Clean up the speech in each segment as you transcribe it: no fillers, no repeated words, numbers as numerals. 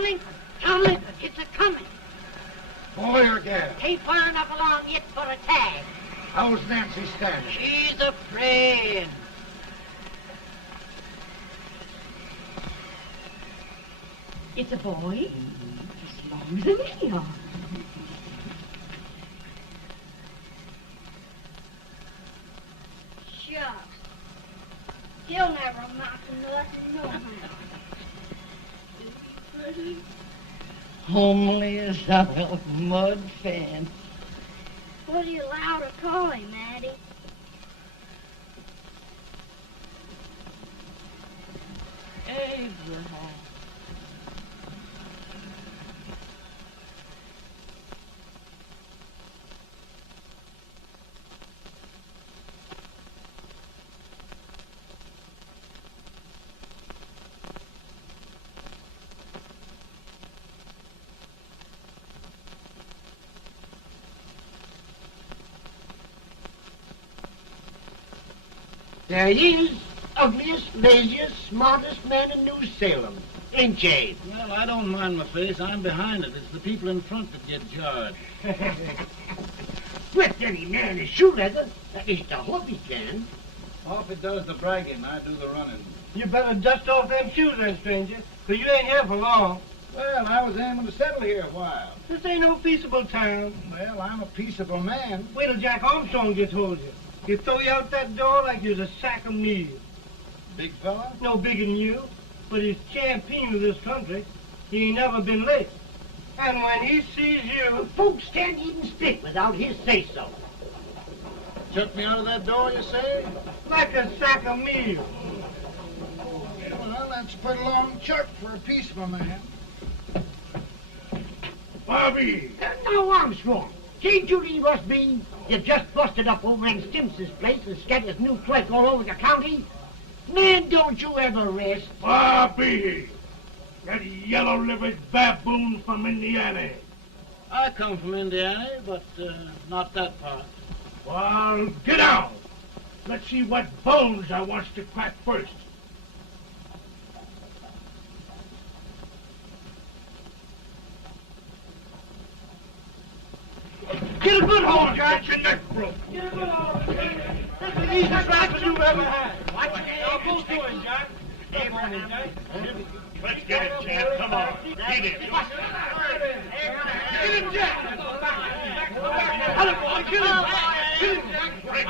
Tomlin, Tomlin, it's a-coming. Boy or gal? Ain't far enough along yet for a tag. How's Nancy standing? She's a-praying. It's a boy. As long as me are. Shucks. He'll never amount to nothing, no how. Pretty. Homely as a little mud fan. What do you allow to call him, Addie? Abraham. There he is, ugliest, laziest, smartest man in New Salem, ain't ye? Well, I don't mind my face. I'm behind it. It's the people in front that get jarred. With any man is shoe leather, that is the hope he can. Off it does the bragging, I do the running. You better dust off them shoes then, stranger, 'cause you ain't here for long. Well, I was aiming to settle here a while. This ain't no peaceable town. Well, I'm a peaceable man. Wait till Jack Armstrong gets hold of you. He'll throw you out that door like you was a sack of meal. Big fella? No bigger than you, but he's champion of this country. He ain't never been late. And when he sees you... Folks can't even speak without his say-so. Chuck me out of that door, you say? Like a sack of meal. Well, that's a pretty long chuck for a peaceable man. Bobby! Now, Armstrong, can't you leave us be? You've just busted up over in Stimpson's place and scattered new clerk all over the county. Man, don't you ever rest. Bobby! That yellow-livered baboon from Indiana. I come from Indiana, but not that part. Well, get out. Let's see what bones I wants to crack first. Get a good hold, Jack. Get your neck broke. Get a good hold. That's the easiest rifle you've ever had. Watch it, Now, go to him, Jack. Come on, Jack. Let's get it, Jack. Come on. Get it. Get him, Jack. Hello, boy. Get him. Get him, Jack. Break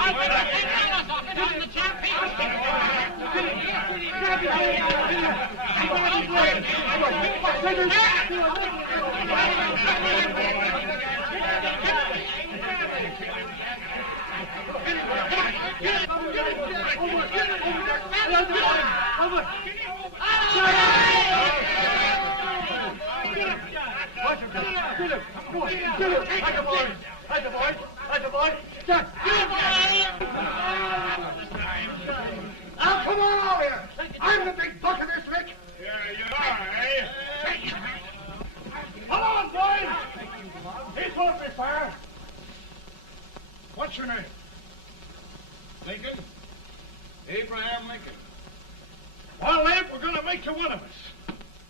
his back. Now, come on over here. I'm the big buck of this lick. Yeah, you are, eh? Come on, boys. He's holding me fire. What's your name? Lincoln? Abraham Lincoln. Well, Lamp, we're going to make you one of us.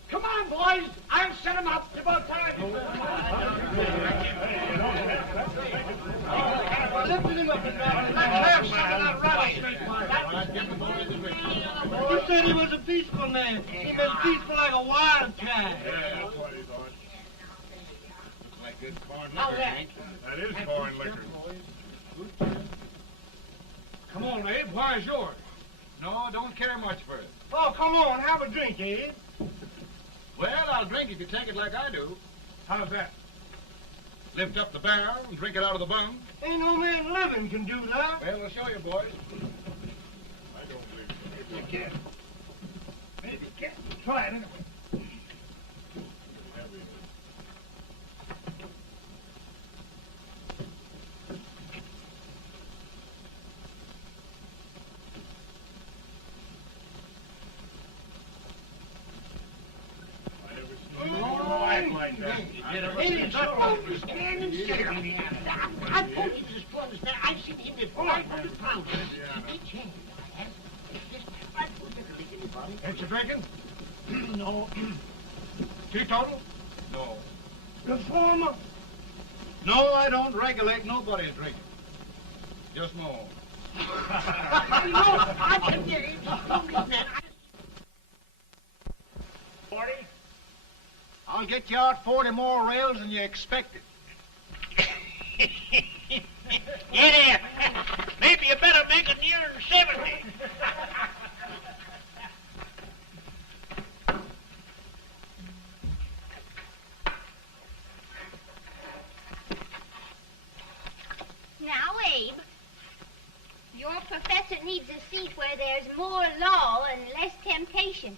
Come on, boys. I'll set him up. It's about time. Lifting him up and down. Let's have some of that rattlesnake fire. You said he was a peaceful man. He was peaceful like a wildcat. Yeah, that's what he thought. Looks like good corn liquor, Hank. That is foreign liquor. Come on, Abe. Where's yours? No, don't care much for it. Oh, come on. Have a drink, Abe. Well, I'll drink if you take it like I do. How's that? Lift up the barrel and drink it out of the bung. Ain't no man living can do that. Well, I'll show you, boys. I don't believe so. You can't. Maybe you can't. Try it anyway. I never seen you act like that. Hey, it's almost standing still. I told you this was that. I've seen him at 500 pounds. Big change, I have. It's just right for liquor, anybody. Ain't you drinking? No. Teetotal? No. Reformer? No, I don't regulate nobody's drinking. Just my own. I can get it. 40? I'll get you out 40 more rails than you expected. Get in. Maybe you better make it nearer 70. Now, Abe, your professor needs a seat where there's more law and less temptation.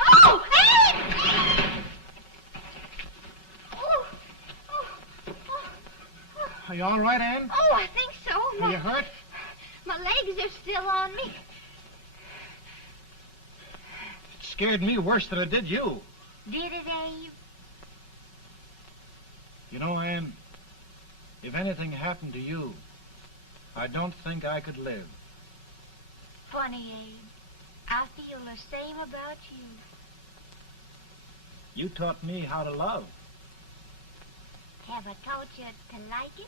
Oh, Abe! Oh, oh, oh, Are you all right, Ann? oh, I think so. Are you hurt? My legs are still on me. It scared me worse than it did you. Did it, Abe? You know, Ann, if anything happened to you, I don't think I could live. Funny, Abe. I feel the same about you. You taught me how to love. Have I taught you to like it?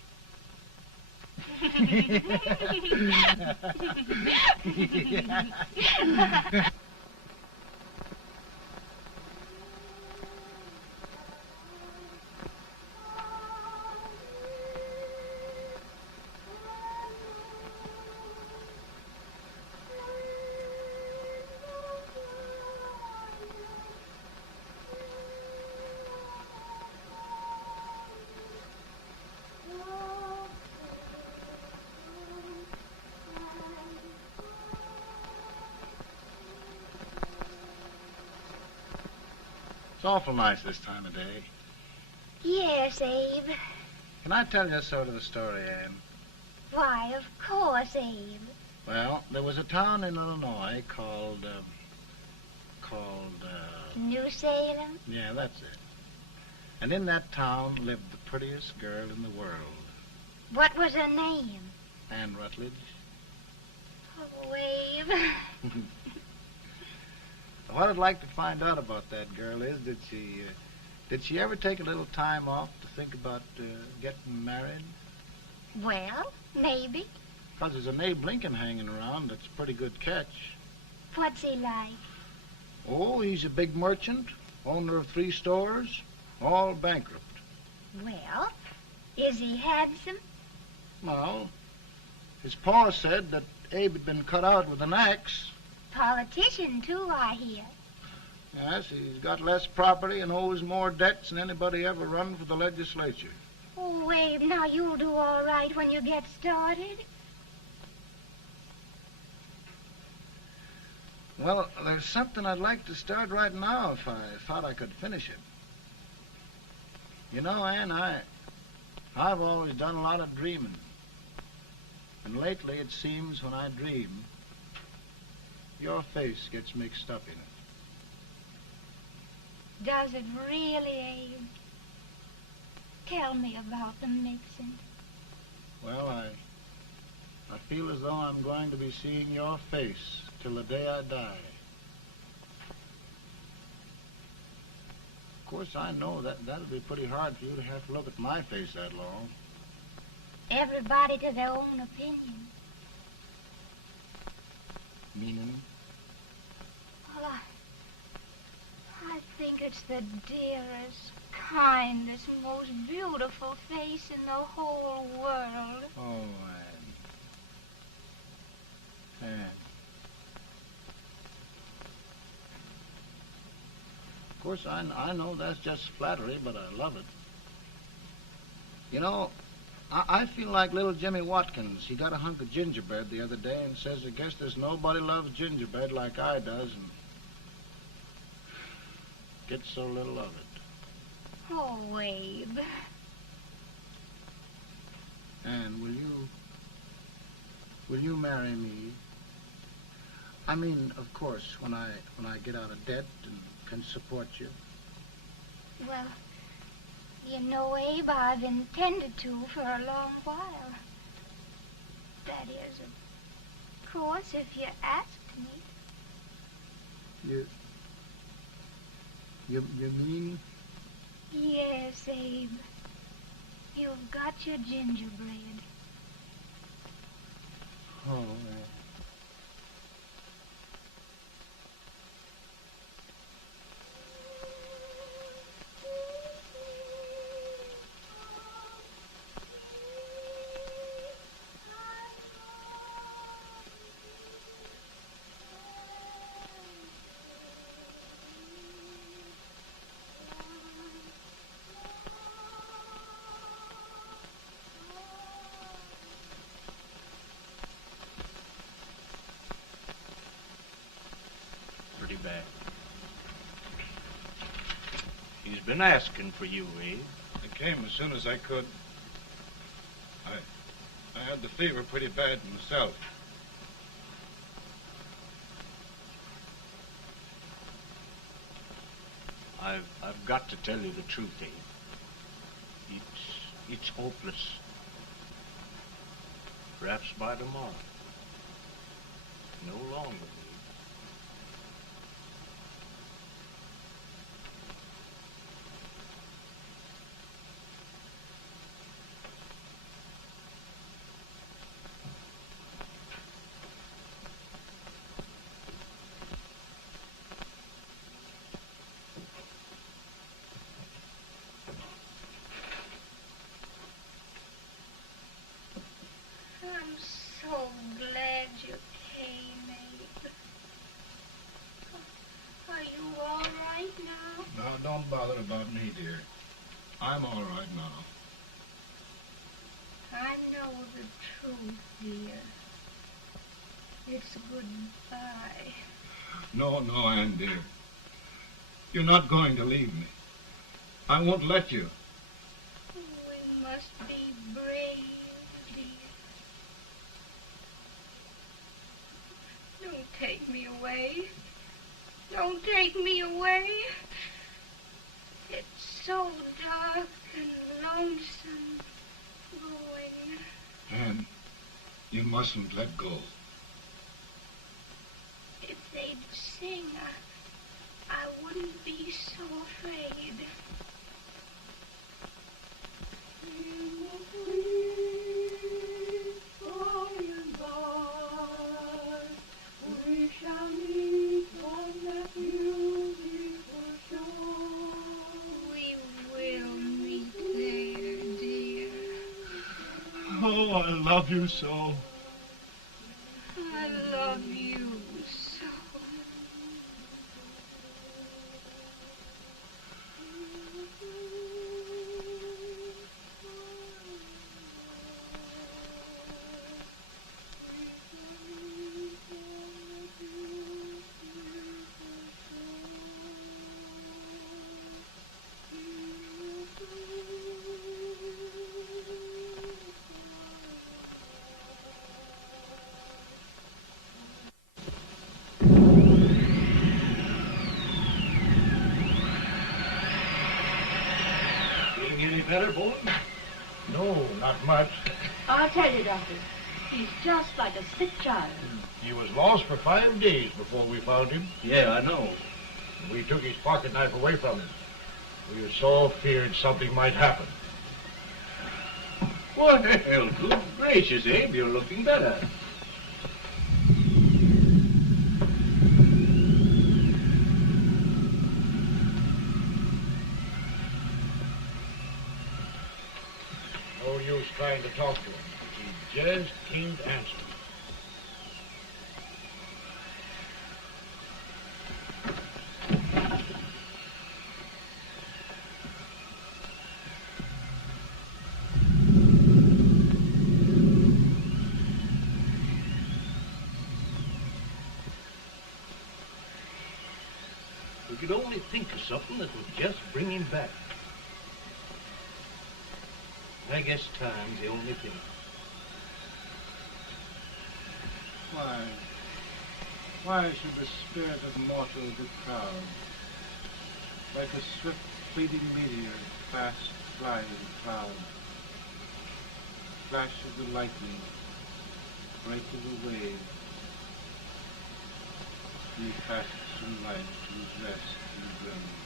It's awful nice this time of day. Yes, Abe. Can I tell you sort of the story, Ann? Why, of course, Abe. Well, there was a town in Illinois called, New Salem? yeah, that's it. And in that town lived the prettiest girl in the world, What was her name? Ann Rutledge. Oh, Abe. What I'd like to find out about that girl is, did she ever take a little time off to think about getting married? Well, maybe. Because there's an Abe Lincoln hanging around that's a pretty good catch. What's he like? Oh, he's a big merchant, owner of 3 stores, all bankrupt. Well, is he handsome? Well, his pa said that Abe had been cut out with an axe. Politician, too, I hear. Yes, he's got less property and owes more debts than anybody ever run for the legislature. Oh, Abe, now you'll do all right when you get started. Well, there's something I'd like to start right now if I thought I could finish it. You know, Ann, I've always done a lot of dreaming. And lately it seems when I dream, your face gets mixed up in it. Does it really, Abe? Tell me about the mixing. Well, I feel as though I'm going to be seeing your face till the day I die. Of course, I know that'll be pretty hard for you to have to look at my face that long. Everybody to their own opinion. Meaning? Well, I think it's the dearest, kindest, most beautiful face in the whole world. Oh, Ann. Of course, I know that's just flattery, but I love it. You know, I feel like little Jimmy Watkins. He got a hunk of gingerbread the other day and says, I guess there's nobody loves gingerbread like I does, and gets so little of it. Oh, Abe. And will you marry me? I mean, of course, when I get out of debt and can support you. Well, you know, Abe, I've intended to for a long while. That is, of course, if you asked me. You mean? Yes, Abe. You've got your gingerbread. Oh, Pretty bad. He's been asking for you, Abe. I came as soon as I could. I had the fever pretty bad myself. I've got to tell you the truth, Abe. It's hopeless. Perhaps by tomorrow. No longer, Abe. I'm so glad you came, Abe. Are you all right now? Now, don't bother about me, dear. I'm all right now. I know the truth, dear. It's goodbye. No, Ann, dear. You're not going to leave me. I won't let you. We must be brave, dear. Don't take me away. Don't take me away. It's so dark and lonesome going. Ann, you mustn't let go. If they'd sing, I wouldn't be so afraid. We shall meet on that beautiful shore. We will meet there, dear. Oh, I love you so. I love you so. Feeling any better, Bolton? No, not much. I'll tell you, Doctor. He's just like a sick child. He was lost for 5 days before we found him. Yeah, I know. We took his pocket knife away from him. We were so feared something might happen. Well, good gracious, Abe, you're looking better. No use trying to talk to him. He just can't answer. We could only think of something that would just bring him back. I guess time's the only thing. Why should the spirit of mortal be proud? Like a swift fleeting meteor, fast flying cloud. Flash of the lightning, break of the wave, me fast some light to rest in the ground.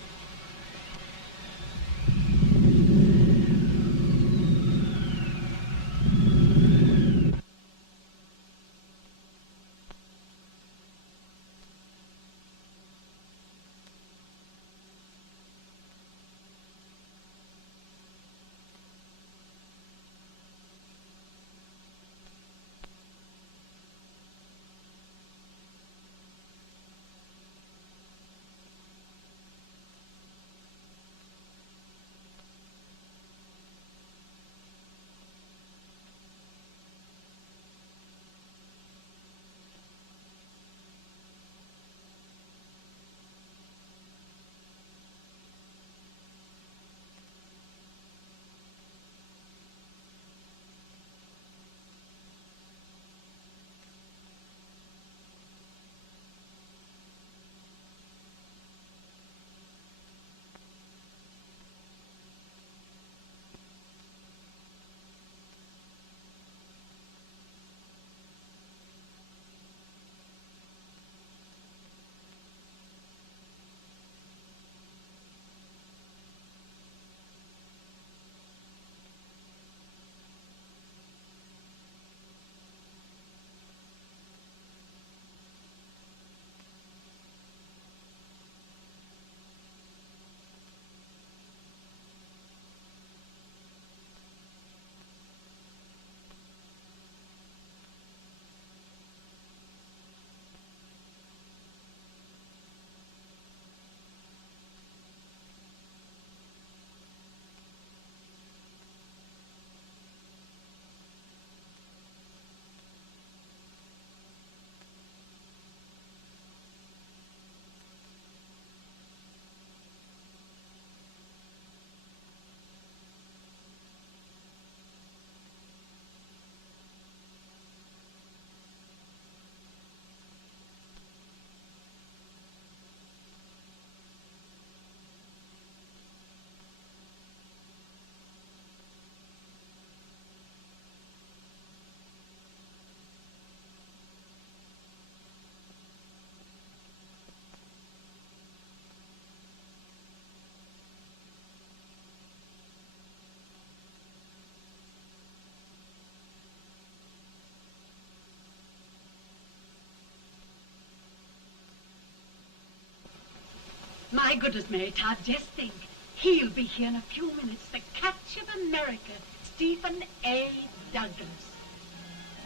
My goodness, Mary Todd, just think. He'll be here in a few minutes. The catch of America, Stephen A. Douglas.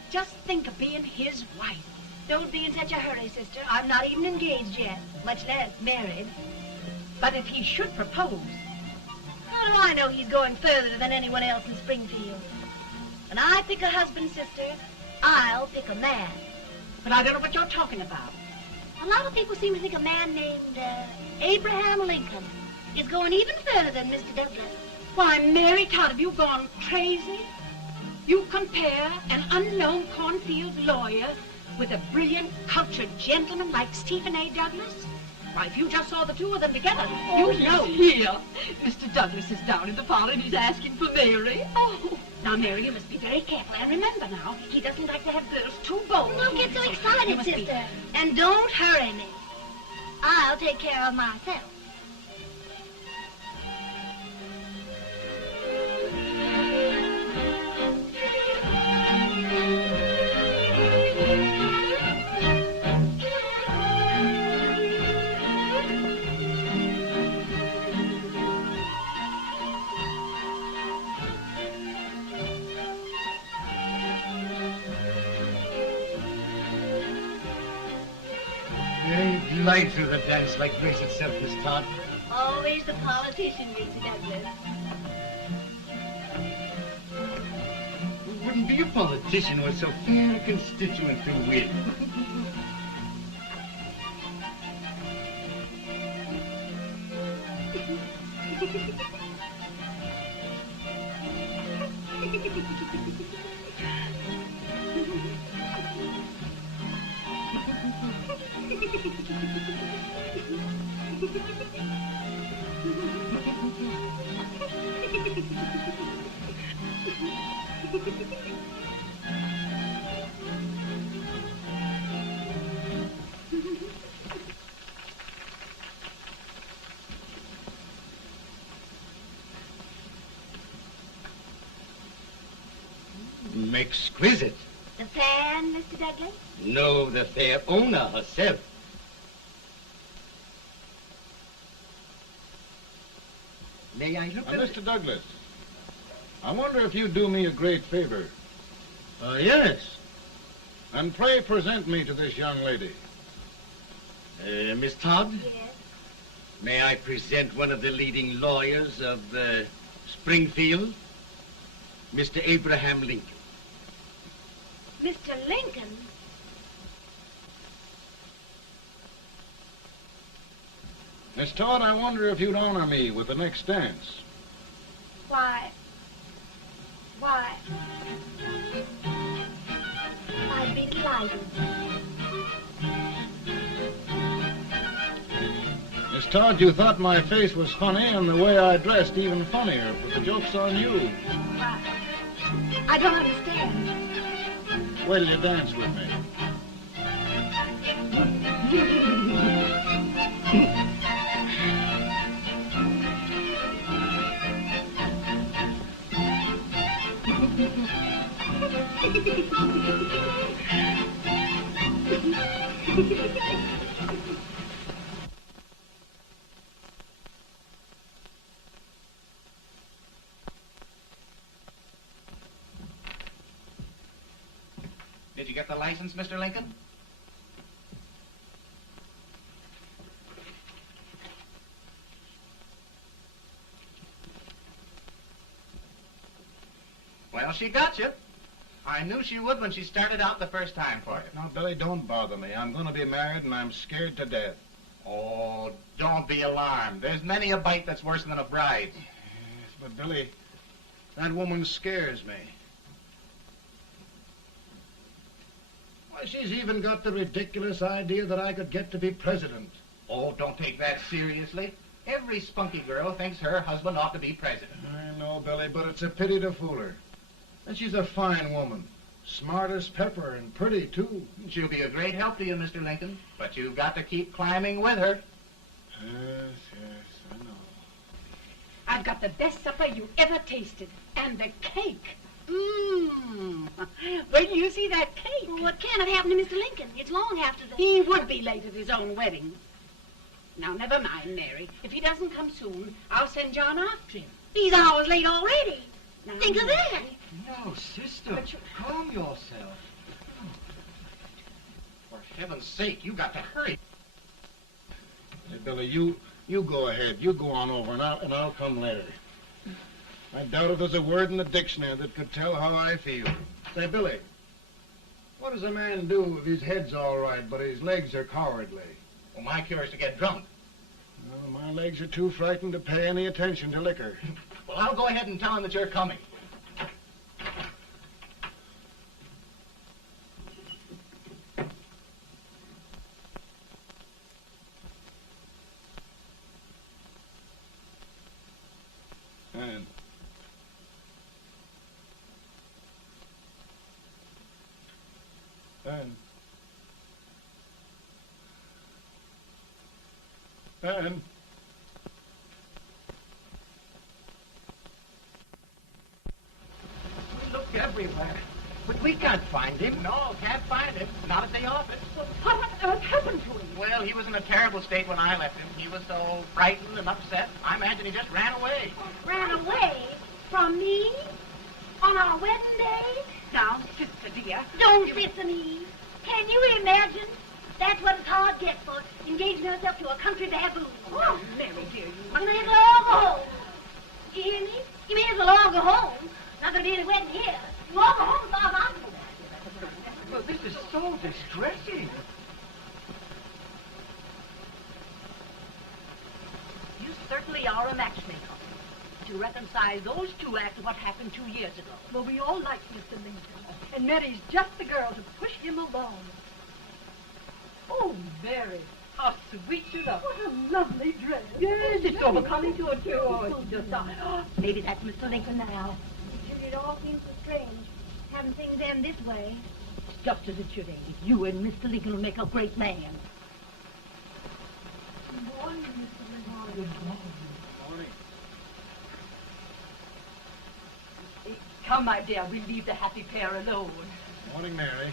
Just think of being his wife. Don't be in such a hurry, sister. I'm not even engaged yet, much less married. But if he should propose... How do I know he's going further than anyone else in Springfield? When I pick a husband, sister, I'll pick a man. But I don't know what you're talking about. A lot of people seem to think a man named Abraham Lincoln is going even further than Mr. Douglas. Why, Mary Todd, have you gone crazy? You compare an unknown cornfield lawyer with a brilliant, cultured gentleman like Stephen A. Douglas? Why, if you just saw the two of them together, you'd know. Here. Mr. Douglas is down in the parlor and he's asking for Mary. Oh, now, Mary, you must be very careful. And remember now, he doesn't like to have girls too bold. Don't get so excited, sister. And don't hurry me. I'll take care of myself. Glide through the dance like grace itself, Miss Todd. Always the politician, Mr. Douglas. We wouldn't be a politician with so fair a constituent to win. Exquisite. The fan, Mr. Dudley? No, the fair owner herself. May I look at it? Mr. Douglas, I wonder if you'd do me a great favor. Yes. And pray present me to this young lady. Miss Todd? Yes. May I present one of the leading lawyers of Springfield, Mr. Abraham Lincoln. Mr. Lincoln? Miss Todd, I wonder if you'd honor me with the next dance. Why, I'd be delighted. Miss Todd, you thought my face was funny and the way I dressed even funnier, but the joke's on you. I don't understand. Wait till you dance with me. Did you get the license, Mr. Lincoln? Well, she got you. I knew she would when she started out the first time for you. Now, Billy, don't bother me. I'm going to be married, and I'm scared to death. Oh, don't be alarmed. There's many a bite that's worse than a bride. Yes, but, Billy, that woman scares me. Why, she's even got the ridiculous idea that I could get to be president. Oh, don't take that seriously. Every spunky girl thinks her husband ought to be president. I know, Billy, but it's a pity to fool her. And she's a fine woman. Smart as pepper and pretty, too. She'll be a great help to you, Mr. Lincoln. But you've got to keep climbing with her. Yes, I know. I've got the best supper you ever tasted. And the cake. Mmm. Wait till you see that cake. Well, what can have happened to Mr. Lincoln? It's long after the... He would be late at his own wedding. Now, never mind, Mary. If he doesn't come soon, I'll send John after him. He's hours late already. Now, Think of that. No, sister. Calm yourself. For heaven's sake, you got to hurry. Hey, Billy, you go ahead. You go on over, and I'll come later. I doubt if there's a word in the dictionary that could tell how I feel. Say, Billy, what does a man do if his head's all right, but his legs are cowardly? Well, my cure is to get drunk. Well, my legs are too frightened to pay any attention to liquor. Well, I'll go ahead and tell him that you're coming. Ben. We looked everywhere, but we can't find him. No, can't find him. Not at the office. Well, what on earth happened to him? Well, he was in a terrible state when I left him. He was so frightened and upset. I imagine he just ran away. Ran away from me? On our wedding day? Now, sister dear. Don't sister me. Can you imagine? That's what it's hard gets for engaging herself to a country baboon. Oh, Mary, dear, You may as well all go home. You hear me? You may as well all go home. Not gonna be any wedding here. You all go home as far as I'm concerned. Well, this is so distressing. You certainly are a matchmaker. To reconcile those two after what happened 2 years ago. Well, we all like Mr. Lincoln. And Mary's just the girl to push him along. Oh, Mary, how sweet you look. What a lovely dress. Yes, it's overcoming to it, too. Oh, it's just maybe that's Mr. Lincoln now. It all seems so strange, having things end this way. It's just as it should end. You and Mr. Lincoln will make a great man. Good morning, Mr. Lincoln. Good morning. Morning. Come, my dear, we'll leave the happy pair alone. Morning, Mary.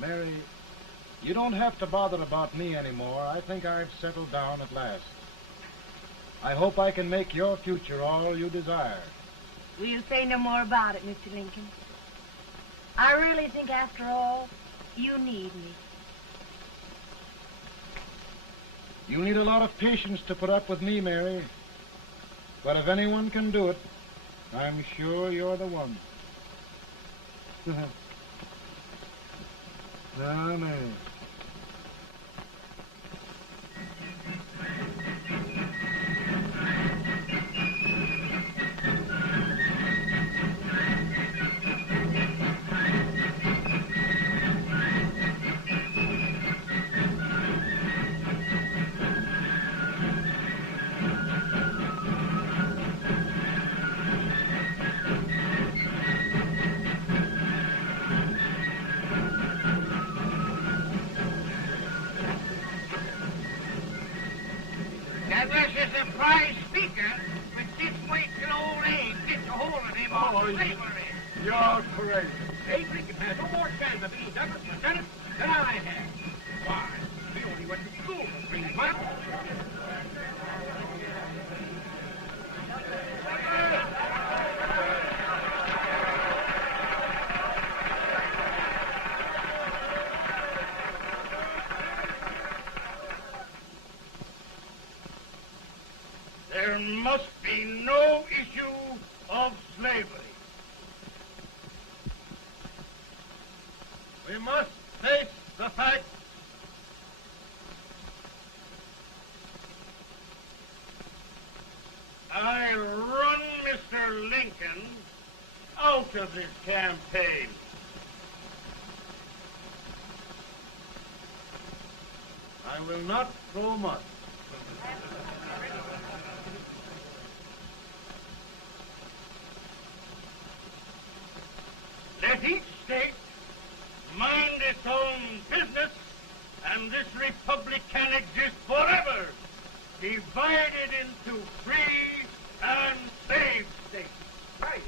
Mary, you don't have to bother about me anymore. I think I've settled down at last. I hope I can make your future all you desire. We'll say no more about it, Mr. Lincoln. I really think, after all, you need me. You need a lot of patience to put up with me, Mary. But if anyone can do it, I'm sure you're the one. Now, Mary. Douglas is a prize speaker, but just wait till old Abe gets a hold of him on slavery. You're crazy. Abe Lincoln has no more chance of being Douglas Lieutenant than I have. Why, we only went to school for 3 months. There must be no issue of slavery. We must face the fact I run Mr. Lincoln out of this campaign. I will not throw much. Let each state mind its own business, and this republic can exist forever, divided into free and slave states. Right.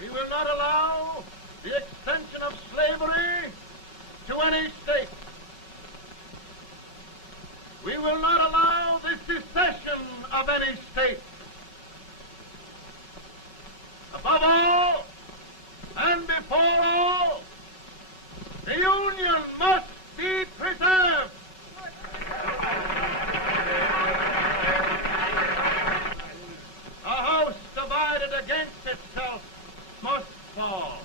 We will not allow the extension of slavery to any state. We will not allow the secession of any state. Above all, and before all, the Union must be preserved. A house divided against itself must fall.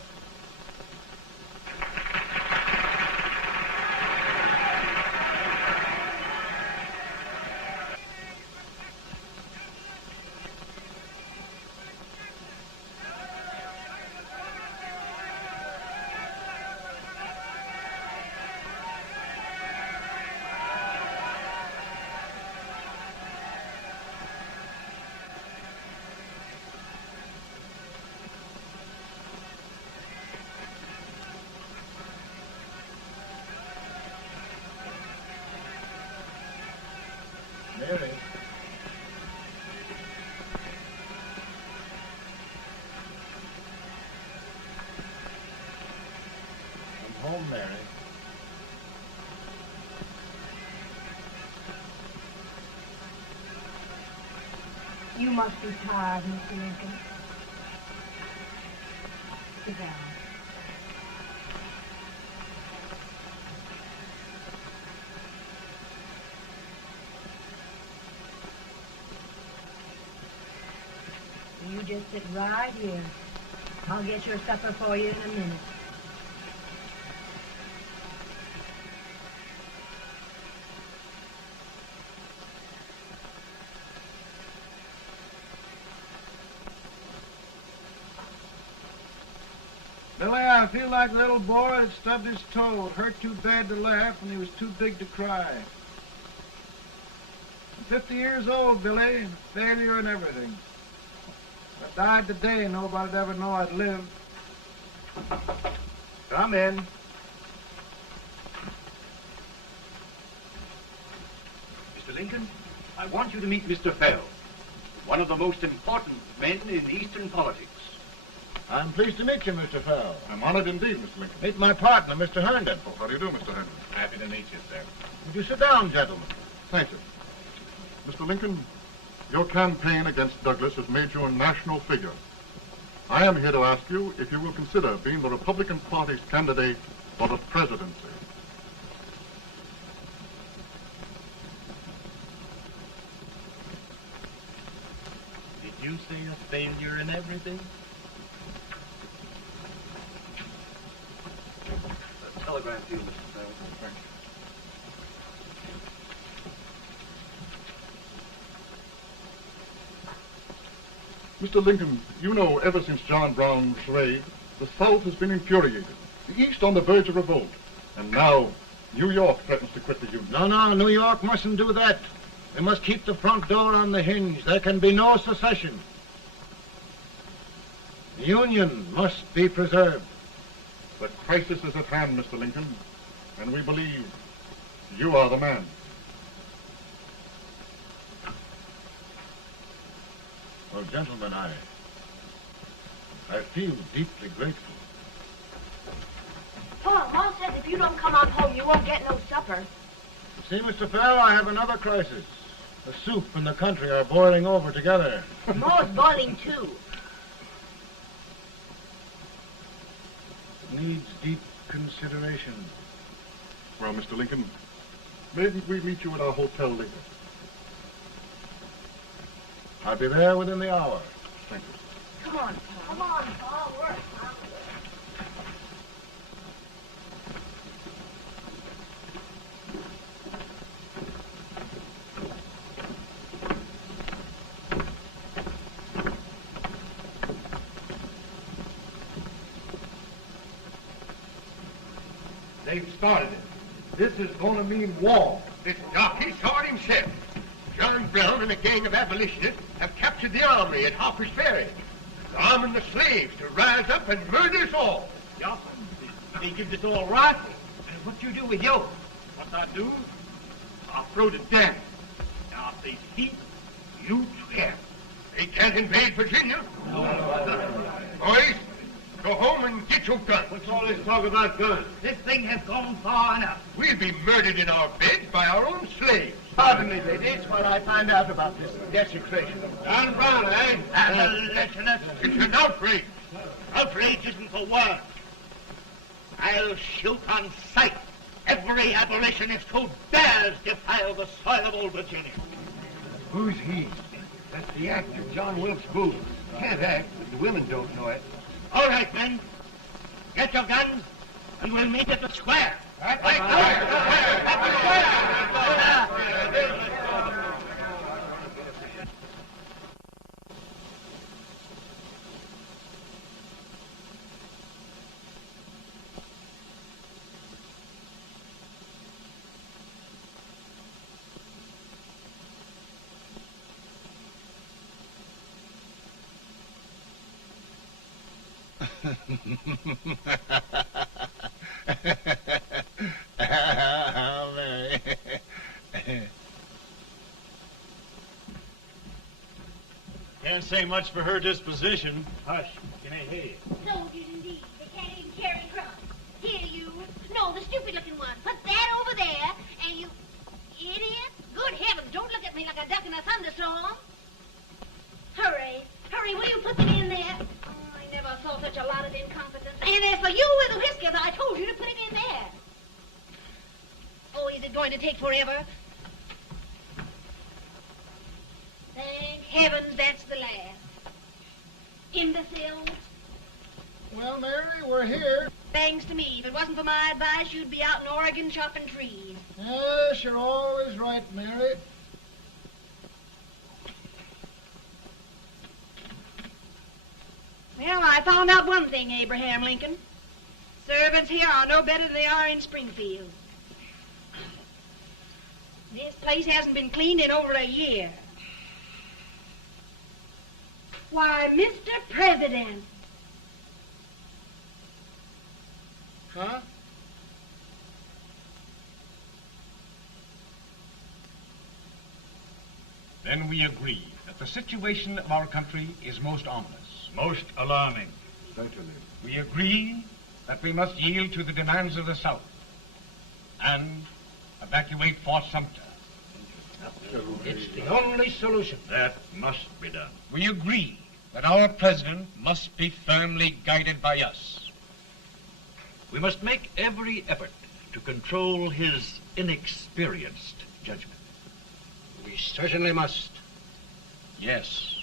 Mary. I'm home, Mary. You must be tired, Mr. Lincoln. Sit down. You just sit right here. I'll get your supper for you in a minute. Billy, I feel like a little boy that stubbed his toe. It hurt too bad to laugh, and he was too big to cry. I'm 50 years old, Billy. Failure and everything. If I died today, nobody'd ever know I'd lived. Come in. Mr. Lincoln, I want you to meet Mr. Fell, one of the most important men in Eastern politics. I'm pleased to meet you, Mr. Fell. I'm honored indeed, Mr. Lincoln. Meet my partner, Mr. Herndon. Oh, how do you do, Mr. Henry? Happy to meet you, sir. Would you sit down, gentlemen? Thank you. Mr. Lincoln, your campaign against Douglas has made you a national figure. I am here to ask you if you will consider being the Republican Party's candidate for the presidency. Did you say a failure in everything? A telegram to you, Mr. Fell. Thank you. Mr. Lincoln, you know ever since John Brown's raid, the South has been infuriated, the East on the verge of revolt, and now New York threatens to quit the Union. No, New York mustn't do that. They must keep the front door on the hinge. There can be no secession. The Union must be preserved. The crisis is at hand, Mr. Lincoln, and we believe you are the man. Well, gentlemen, I feel deeply grateful. Paul, Mom says if you don't come on home, you won't get no supper. See, Mr. Fell, I have another crisis. The soup and the country are boiling over together. More's boiling, too. It needs deep consideration. Well, Mr. Lincoln, maybe we meet you at our hotel later. I'll be there within the hour. Thank you. Come on, Paul. Come on, Paul. We're hungry. They've started it. This is going to mean war. This jockey saw it himself. John Brown and a gang of abolitionists have captured the armory at Harper's Ferry. They're arming the slaves to rise up and murder us all. Yeah, they give us all rifles. And what you do with yours? What I do? I'll throw the down. Now, if they speak, you swear. They can't invade Virginia. Boys, go home and get your guns. What's all this talk about guns? This thing has gone far enough. We'll be murdered in our beds by our own slaves. Pardon me, ladies, while I find out about this desecration. John Brown, eh? Abolitionists. It's an outrage. Outrage isn't the word. I'll shoot on sight every abolitionist who dares defile the soil of old Virginia. Who's he? That's the actor, John Wilkes Booth. Can't act, but the women don't know it. All right, men. Get your guns, and we'll meet at the square. At the square! Mary. Can't say much for her disposition. Hush, can I hear you? Soldiers, indeed. They can't even carry crumbs. Here, you. No, the stupid-looking one. Put that over there, and you... Idiot. Good heavens, don't look at me like a duck in a thunderstorm. Hurry. Hurry, will you put them in there? Oh, I never saw such a lot of incompetence. And as for you with the whiskers, I told you to put it in there. Oh, is it going to take forever? Thank heavens that's the last. Imbeciles. Well, Mary, we're here. Thanks to me. If it wasn't for my advice, you'd be out in Oregon chopping trees. Yes, you're always right, Mary. Well, I found out one thing, Abraham Lincoln. Servants here are no better than they are in Springfield. This place hasn't been cleaned in over a year. Why, Mr. President. Huh? Then we agree that the situation of our country is most ominous. Most alarming. Certainly. We agree that we must yield to the demands of the South and evacuate Fort Sumter. It's the only solution. That must be done. We agree that our president must be firmly guided by us. We must make every effort to control his inexperienced judgment. We certainly must. Yes.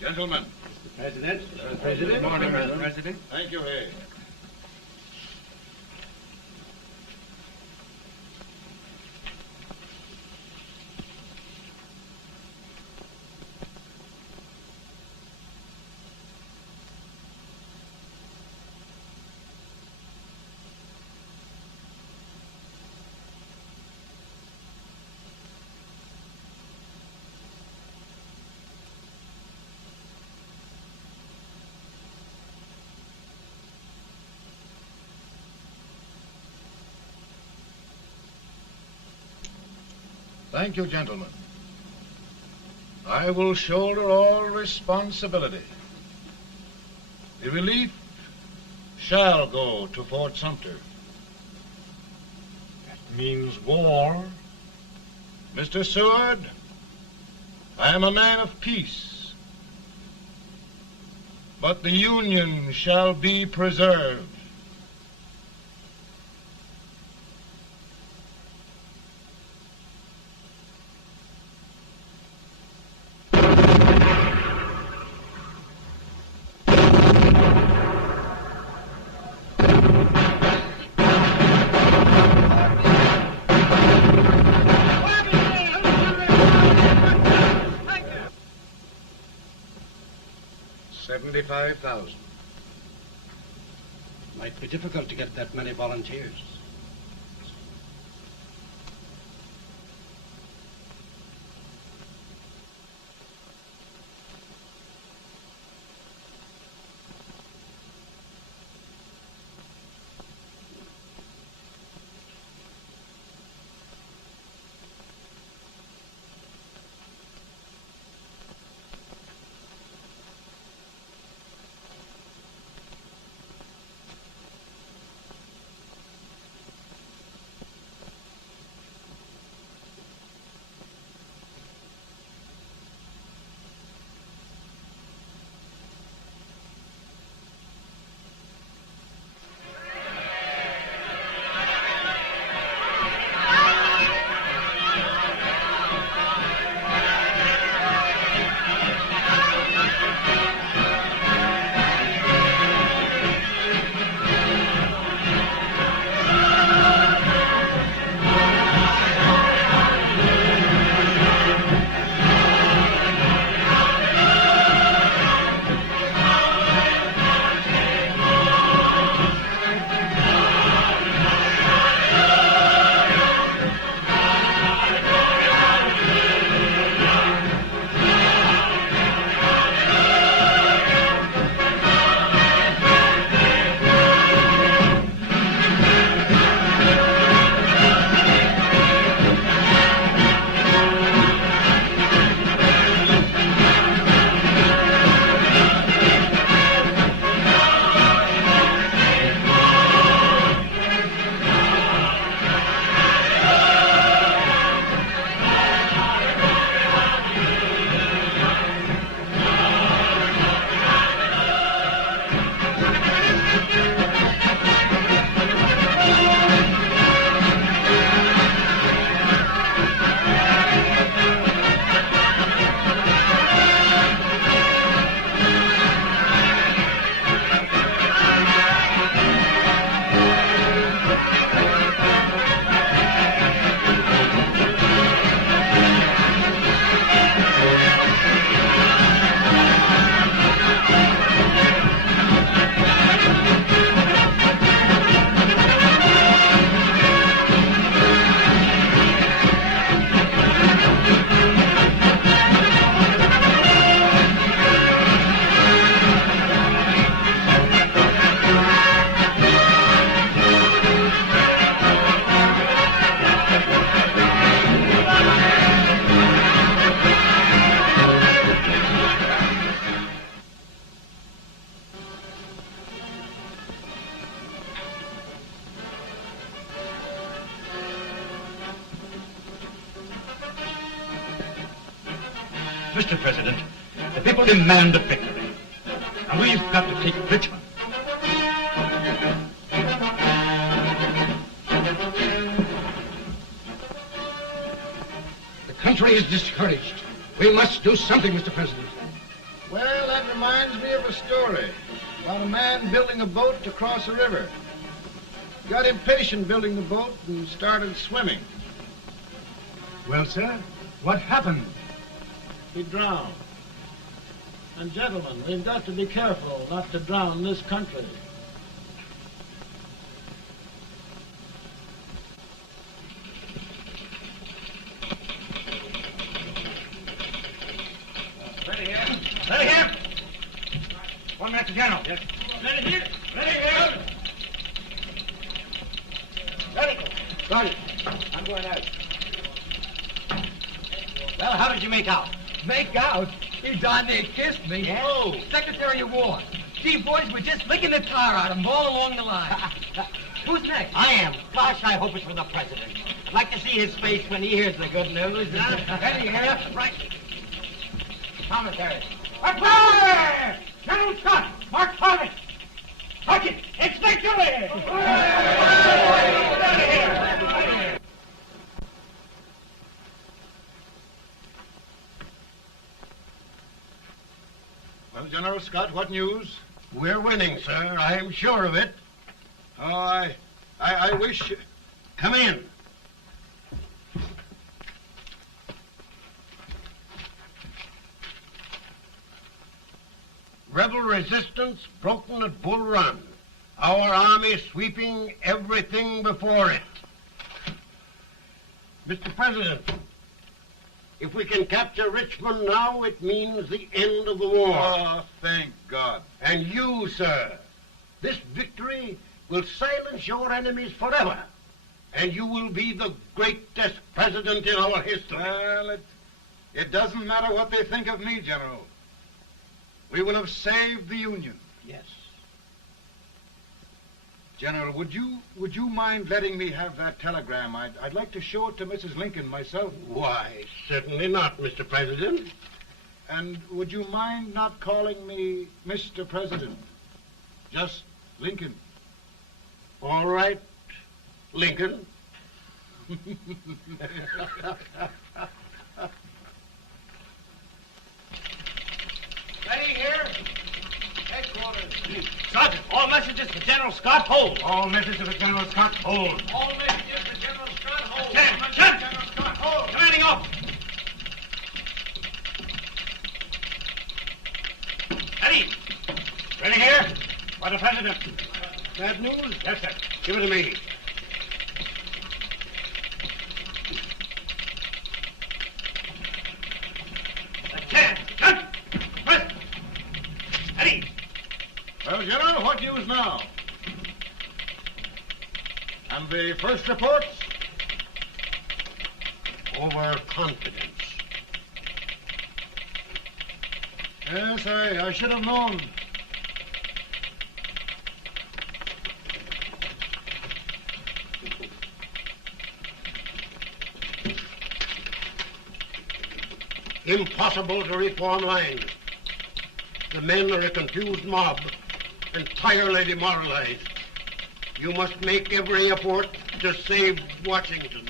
Gentlemen. President. Good morning, President. President. Thank you, Hay. Thank you, gentlemen. I will shoulder all responsibility. The relief shall go to Fort Sumter. That means war. Mr. Seward, I am a man of peace, but the Union shall be preserved. $75,000. Might be difficult to get that many volunteers. Mr. President, the people demand a victory. And we've got to take Richmond. The country is discouraged. We must do something, Mr. President. Well, that reminds me of a story about a man building a boat to cross a river. He got impatient building the boat and started swimming. Well, sir, what happened? He drowned. And gentlemen, we've got to be careful not to drown this country. Ready here. Ready here. 1 minute to General. Yes. Ready here. Ready here. Ready. Ready. I'm going out. Well, how did you make out? Make out? He darn near kissed me. Yeah? Oh, Secretary of War. Gee, boys, we're just licking the tar out of him all along the line. Who's next? I am. Gosh, I hope it's for the president. I'd like to see his face when he hears the good news. Ready here. Right. Commissary. Fire! General Scott, Mark Thomas. Sergeant, it's victory! Well, General Scott, what news? We're winning, sir. I'm sure of it. Oh, I wish... Come in. Rebel resistance broken at Bull Run. Our army sweeping everything before it. Mr. President, if we can capture Richmond now, it means the end of the war. Oh, thank God. And you, sir, this victory will silence your enemies forever. And you will be the greatest president in our history. Well, it doesn't matter what they think of me, General. We will have saved the Union. Yes. General, would you mind letting me have that telegram? I'd like to show it to Mrs. Lincoln myself. Why, certainly not, Mr. President. And would you mind not calling me Mr. President? Just Lincoln. All right, Lincoln. Ready here. Headquarters. Sergeant, all messages for General Scott, hold. All messages for General Scott, hold. All messages for General Scott, hold. General Scott, hold. Commanding officer. Ready. Ready here. For the President. Bad news? Yes, sir. Give it to me. Well, General, what news now? And the first reports? Overconfidence. Yes, I should have known. Impossible to reform lines. The men are a confused mob, entirely demoralized. You must make every effort to save Washington.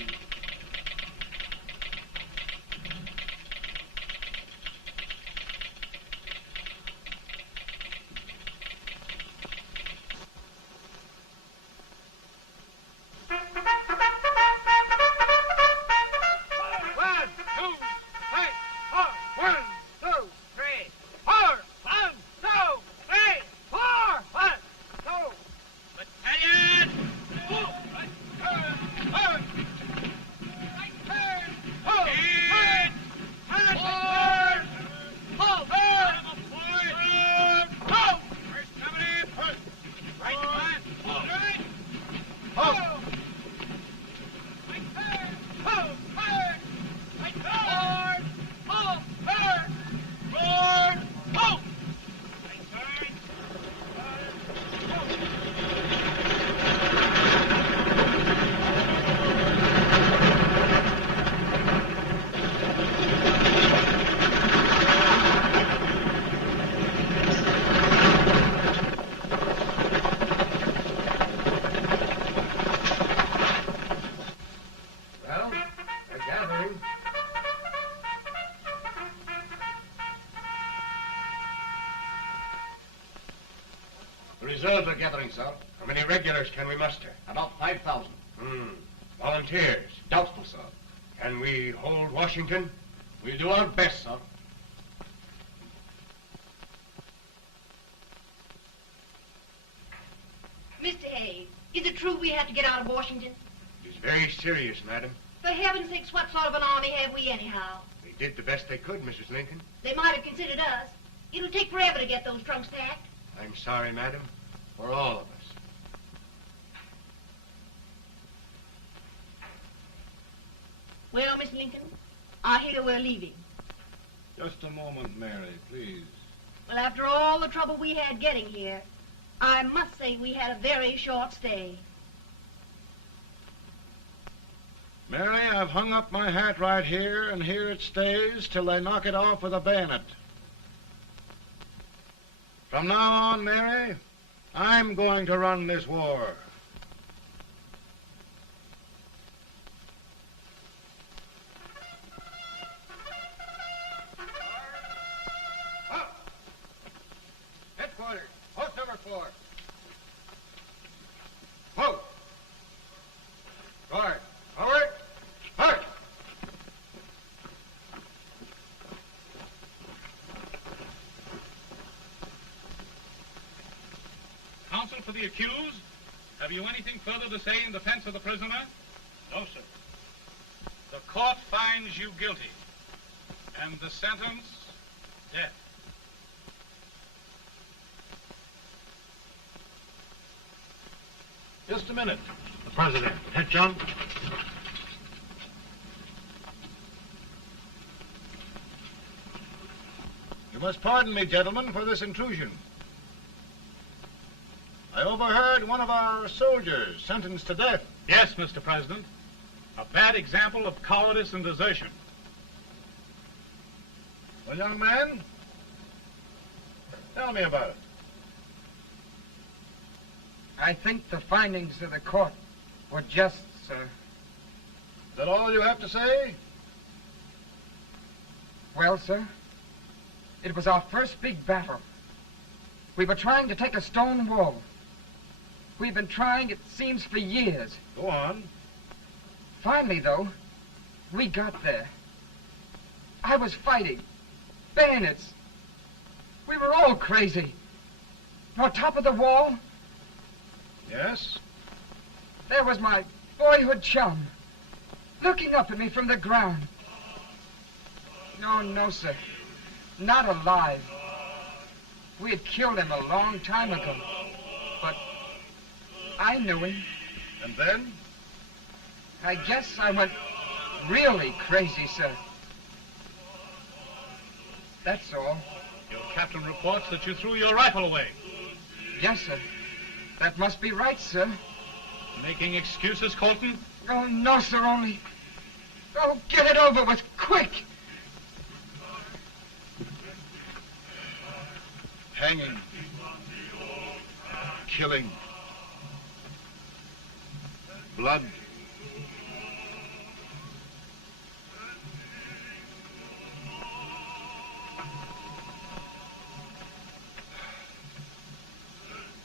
mustering, sir. How many regulars can we muster? About 5,000. Volunteers? Doubtful, sir. Can we hold Washington? We'll do our best, sir. Mr. Hayes, is it true we have to get out of Washington? It is very serious, madam. For heaven's sakes, what sort of an army have we anyhow? They did the best they could, Mrs. Lincoln. They might have considered us. It'll take forever to get those trunks packed. I'm sorry, madam, for all of us. Well, Miss Lincoln, I hear we're leaving. Just a moment, Mary, please. Well, after all the trouble we had getting here, I must say we had a very short stay. Mary, I've hung up my hat right here, and here it stays till they knock it off with a bayonet. From now on, Mary, I'm going to run this war. Headquarters, post number 4. Whoa! Guard, forward, march! Counsel for the accused, have you anything further to say in defense of the prisoner? No, sir. The court finds you guilty, and the sentence, death. Just a minute. The President. Head, John. You must pardon me, gentlemen, for this intrusion. I overheard one of our soldiers sentenced to death. Yes, Mr. President. A bad example of cowardice and desertion. Well, young man, tell me about it. I think the findings of the court were just, sir. Is that all you have to say? Well, sir, it was our first big battle. We were trying to take a stone wall. We've been trying, it seems, for years. Go on. Finally, though, we got there. I was fighting. Bayonets. We were all crazy. On top of the wall, Yes? there was my boyhood chum, looking up at me from the ground. No, sir. Not alive. We had killed him a long time ago. But I knew him. And then? I guess I went really crazy, sir. That's all. Your captain reports that you threw your rifle away. Yes, sir. That must be right, sir. Making excuses, Colton? Oh, no, sir, only... Oh, get it over with, quick! Hanging. Killing. Blood.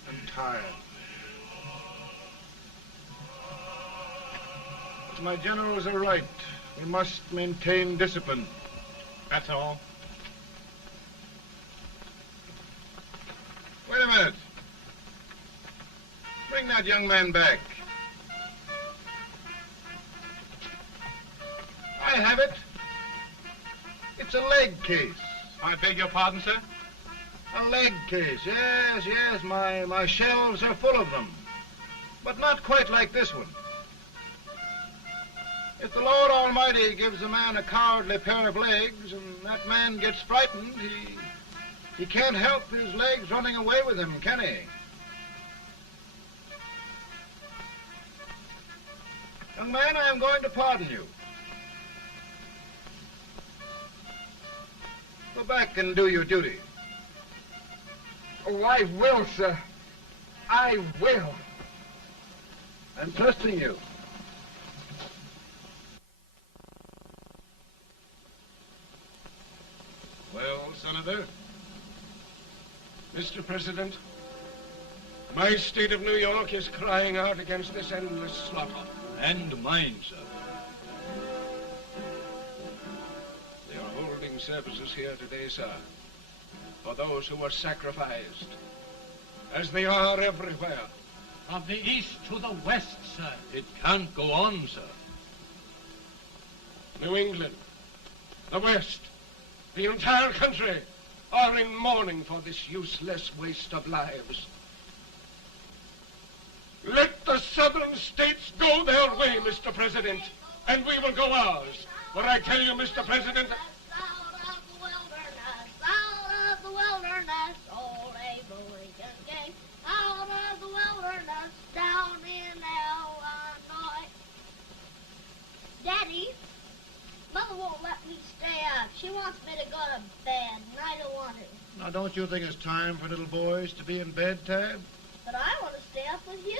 I'm tired. But my generals are right. We must maintain discipline. That's all. Wait a minute. Bring that young man back. I have it. It's a leg case. I beg your pardon, sir? A leg case, yes. My shelves are full of them. But not quite like this one. If the Lord Almighty gives a man a cowardly pair of legs and that man gets frightened, he can't help his legs running away with him, can he? Young man, I am going to pardon you. Go back and do your duty. Oh, I will, sir. I will. I'm trusting you. Well, Senator? Mr. President, My state of New York is crying out against this endless slaughter. And mine, sir. They are holding services here today, sir, for those who were sacrificed, as they are everywhere. From the east to the west, sir. It can't go on, sir. New England, the West, the entire country are in mourning for this useless waste of lives. Let the southern states go their way, Mr. President, and we will go ours. For I tell you, Mr. President, Out of the wilderness, old Abraham Lincoln came. Out of the wilderness, down in Illinois. Daddy, Mother won't let me stay up. She wants me to go to bed, and I don't want to. Now, don't you think it's time for little boys to be in bed, Tad? But I want to stay up with you.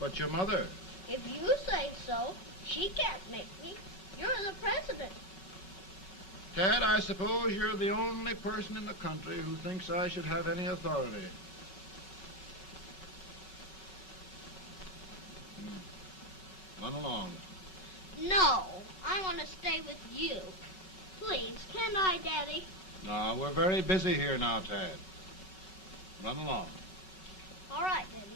But your mother. If you say so, she can't make me. You're the president. Tad, I suppose you're the only person in the country who thinks I should have any authority. Run along. No, I want to stay with you. Please, can I, Daddy? No, we're very busy here now, Tad. Run along. All right, Daddy.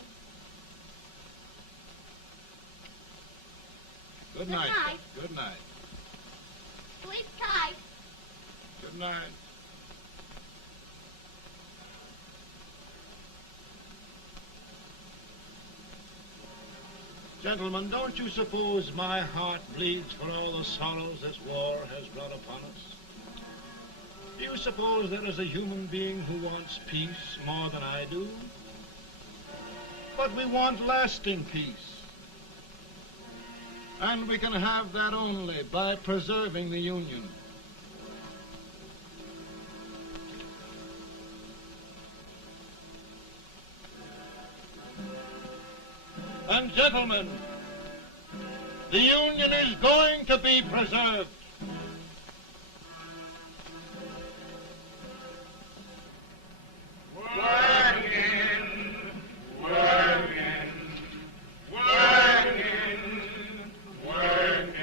Good Good night. night. Good night. Sleep tight. Good night. Gentlemen, don't you suppose my heart bleeds for all the sorrows this war has brought upon us? Do you suppose there is a human being who wants peace more than I do? But we want lasting peace. And we can have that only by preserving the Union. And gentlemen, the Union is going to be preserved. Working, working, working, working,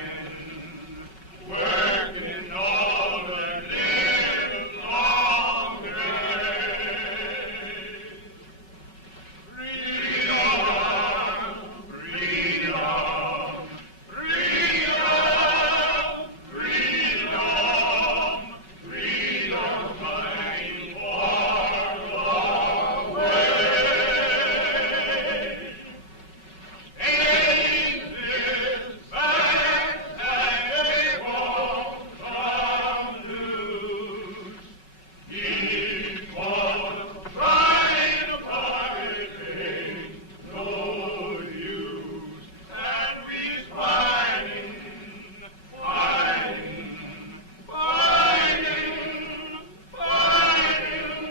working all the live long day. Freedom, freedom, freedom, freedom, freedom, fighting for the way. Ain't this fact that they won't come loose? Keep on trying to fight, ain't no use. And we's fighting, fighting, fighting, fighting,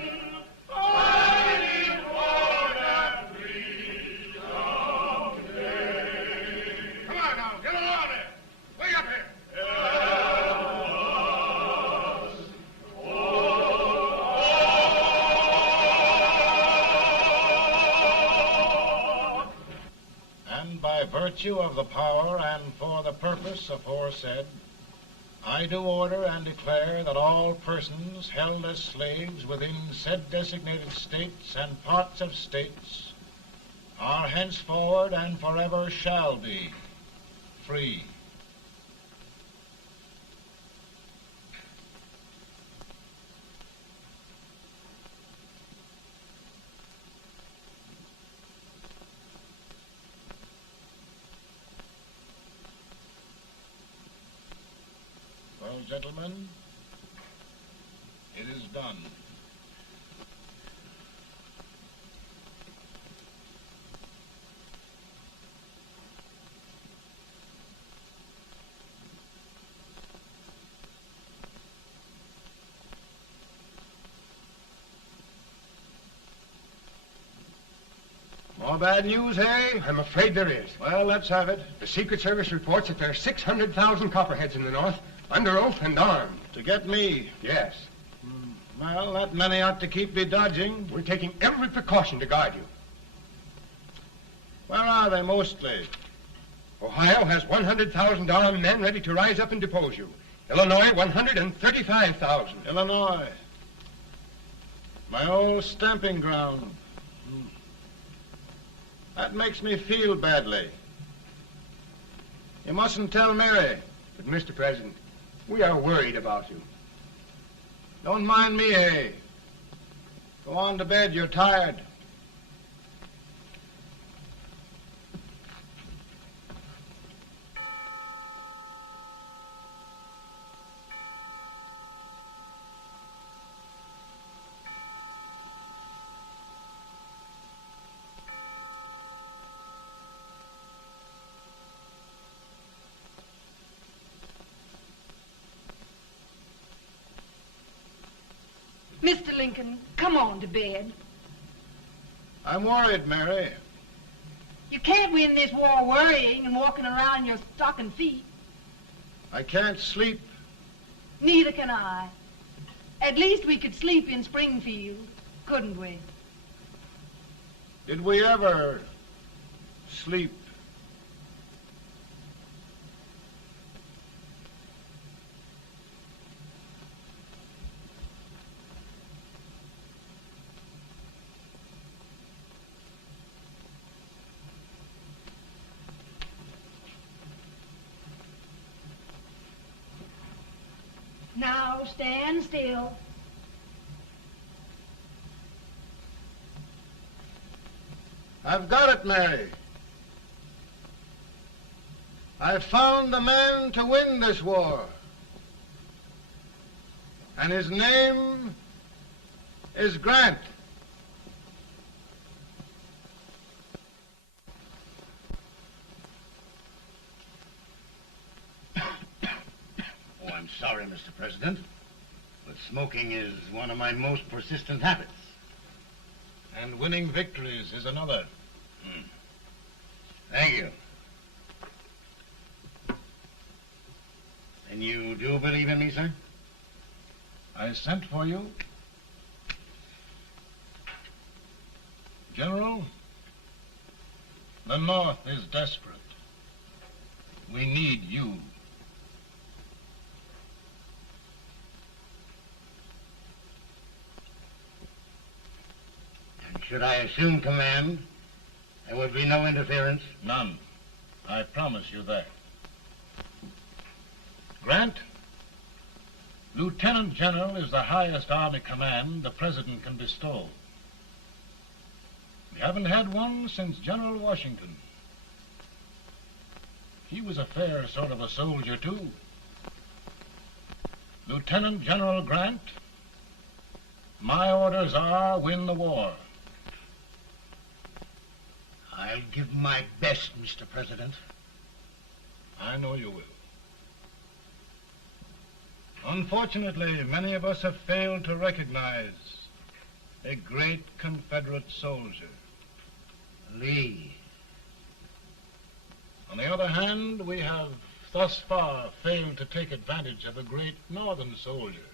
fighting for that freedom day. Come on now, get along there. Way up here. And by virtue of the power and for the purpose aforesaid, I do order and declare that all persons held as slaves within said designated states and parts of states are henceforward and forever shall be free. Well, gentlemen, it is done. More bad news, eh? I'm afraid there is. Well, let's have it. The Secret Service reports that there are 600,000 copperheads in the North, under oath and armed. To get me? Yes. Well, that many ought to keep me dodging. We're taking every precaution to guard you. Where are they mostly? Ohio has 100,000 armed men ready to rise up and depose you. Illinois, 135,000. Illinois. My old stamping ground. That makes me feel badly. You mustn't tell Mary. But, Mr. President, we are worried about you. Don't mind me, eh? Go on to bed. You're tired. Mr. Lincoln, come on to bed. I'm worried, Mary. You can't win this war worrying and walking around your stocking feet. I can't sleep. Neither can I. At least we could sleep in Springfield, couldn't we? Did we ever sleep? Now stand still. I've got it, Mary. I've found the man to win this war. And his name is Grant. Oh, I'm sorry, Mr. President, but smoking is one of my most persistent habits. And winning victories is another. Thank you. And you do believe in me, sir? I sent for you. General, the North is desperate. We need you. And should I assume command, there would be no interference? None. I promise you that. Grant, Lieutenant General is the highest army command the President can bestow. We haven't had one since General Washington. He was a fair sort of a soldier, too. Lieutenant General Grant, my orders are win the war. I'll give my best, Mr. President. I know you will. Unfortunately, many of us have failed to recognize a great Confederate soldier. Lee. On the other hand, we have thus far failed to take advantage of a great Northern soldier.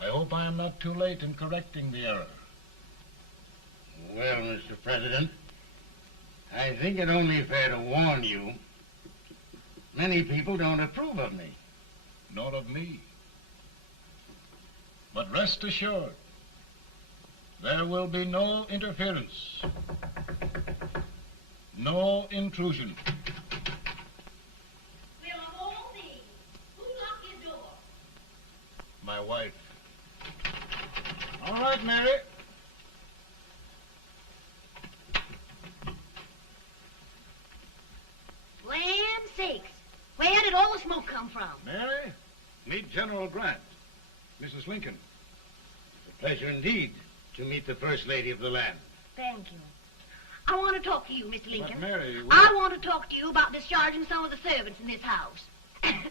I hope I am not too late in correcting the error. Well, Mr. President, I think it only fair to warn you. Many people don't approve of me. Nor of me. But rest assured, there will be no interference, no intrusion. Well, of all things, who locked your door? My wife. All right, Mary. Land sakes. Where did all the smoke come from? Mary, meet General Grant. Mrs. Lincoln. It's a pleasure indeed to meet the First Lady of the land. Thank you. I want to talk to you, Mr. Lincoln. But Mary, I want to talk to you about discharging some of the servants in this house. Well,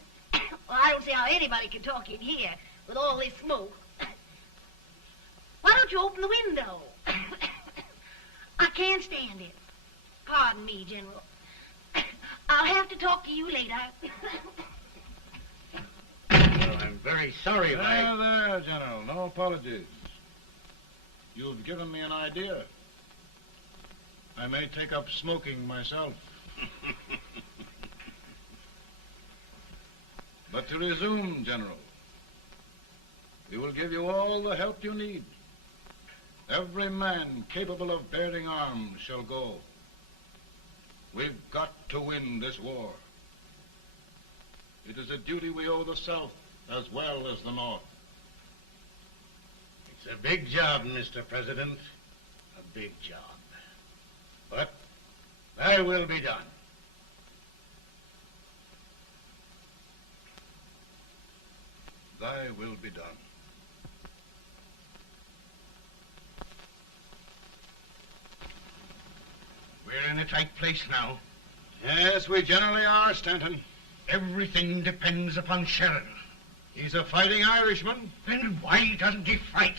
I don't see how anybody can talk in here with all this smoke. Why don't you open the window? I can't stand it. Pardon me, General. I'll have to talk to you later. Well, I'm very sorry if I... There, General. No apologies. You've given me an idea. I may take up smoking myself. But to resume, General, we will give you all the help you need. Every man capable of bearing arms shall go. We've got to win this war. It is a duty we owe the South as well as the North. It's a big job, Mr. President. A big job. But thy will be done. Thy will be done. We're in a tight place now. Yes, we generally are, Stanton. Everything depends upon Sheridan. He's a fighting Irishman. Then why doesn't he fight?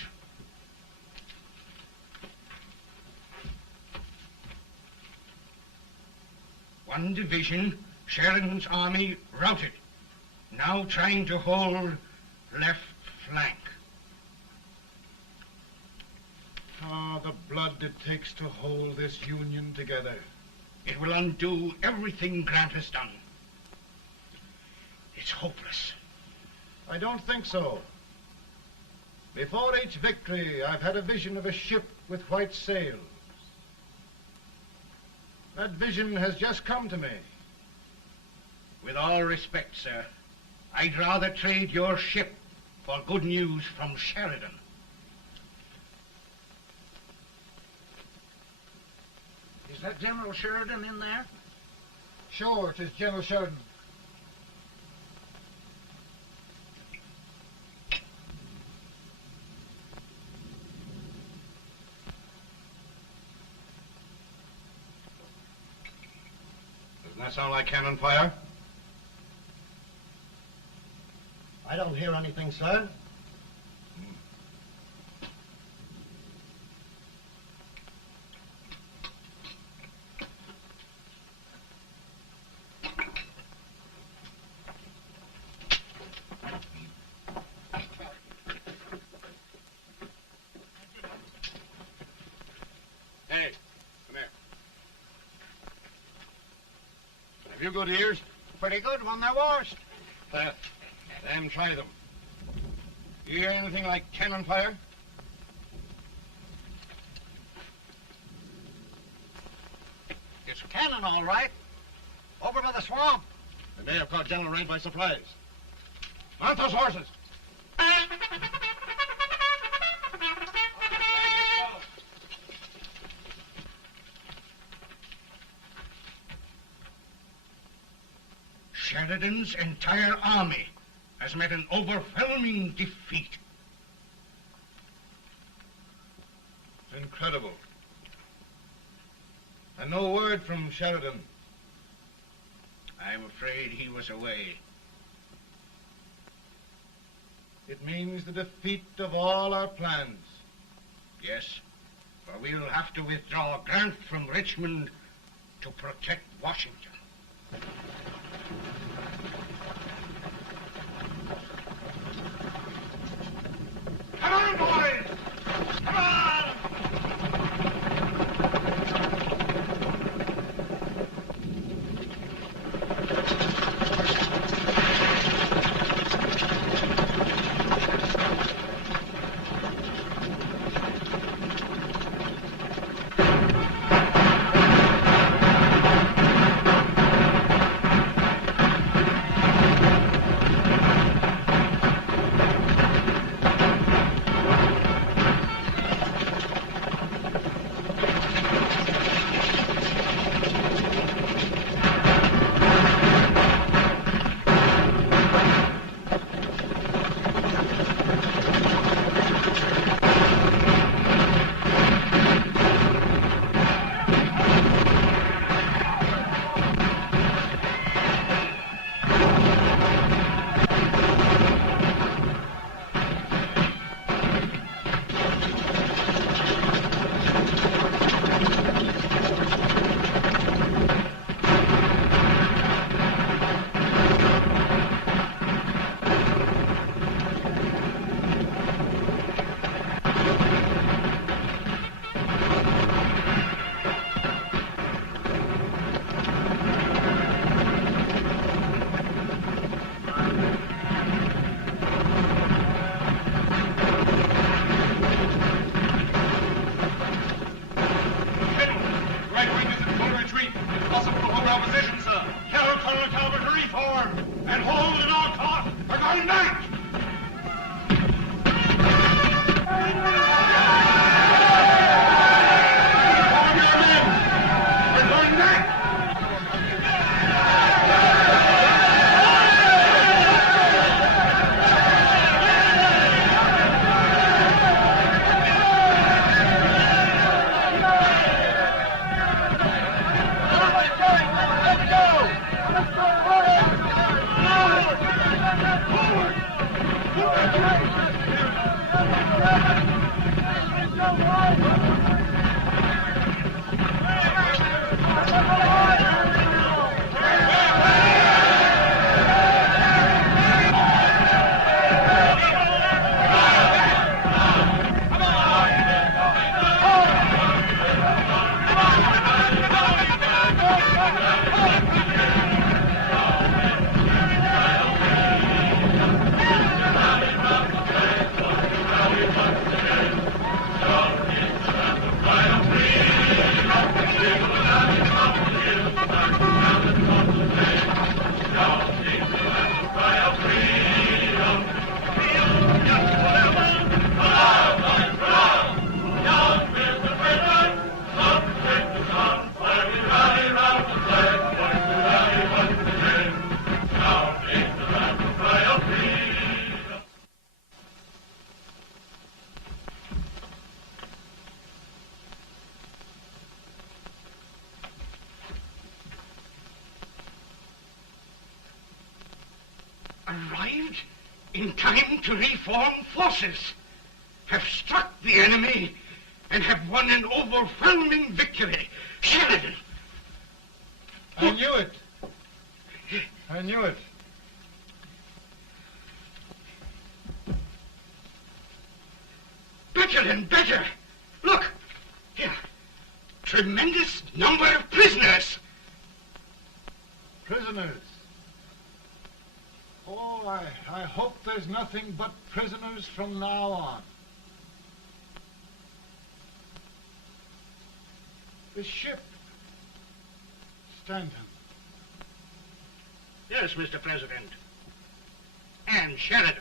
One division, Sheridan's army, routed. Now trying to hold left flank. Ah, the blood it takes to hold this Union together. It will undo everything Grant has done. It's hopeless. I don't think so. Before each victory, I've had a vision of a ship with white sails. That vision has just come to me. With all respect, sir, I'd rather trade your ship for good news from Sheridan. Is that General Sheridan in there? Sure, it is General Sheridan. Doesn't that sound like cannon fire? I don't hear anything, sir. Hey, come here. Have you good ears? Pretty good when they're washed. Then try them. You hear anything like cannon fire? It's cannon, all right. Over by the swamp. They may have caught General Rank by surprise. Mount those horses. Sheridan's entire army has met an overwhelming defeat. It's incredible. And no word from Sheridan. I'm afraid he was away. It means the defeat of all our plans. Yes, for we'll have to withdraw Grant from Richmond to protect Washington. Come on, boys! Come on! our position, sir. Tell Colonel Talbot to reform and hold at all costs. We're going back. Reform your men. We're going back. Arrived in time to reform forces, have struck the enemy, and have won an overwhelming victory. Sheridan! I knew it. I knew it. Better and better. Look, here. Tremendous number of prisoners. Prisoners. Oh, I hope there's nothing but prisoners from now on. The ship. Stanton. Yes, Mr. President. And Sheridan.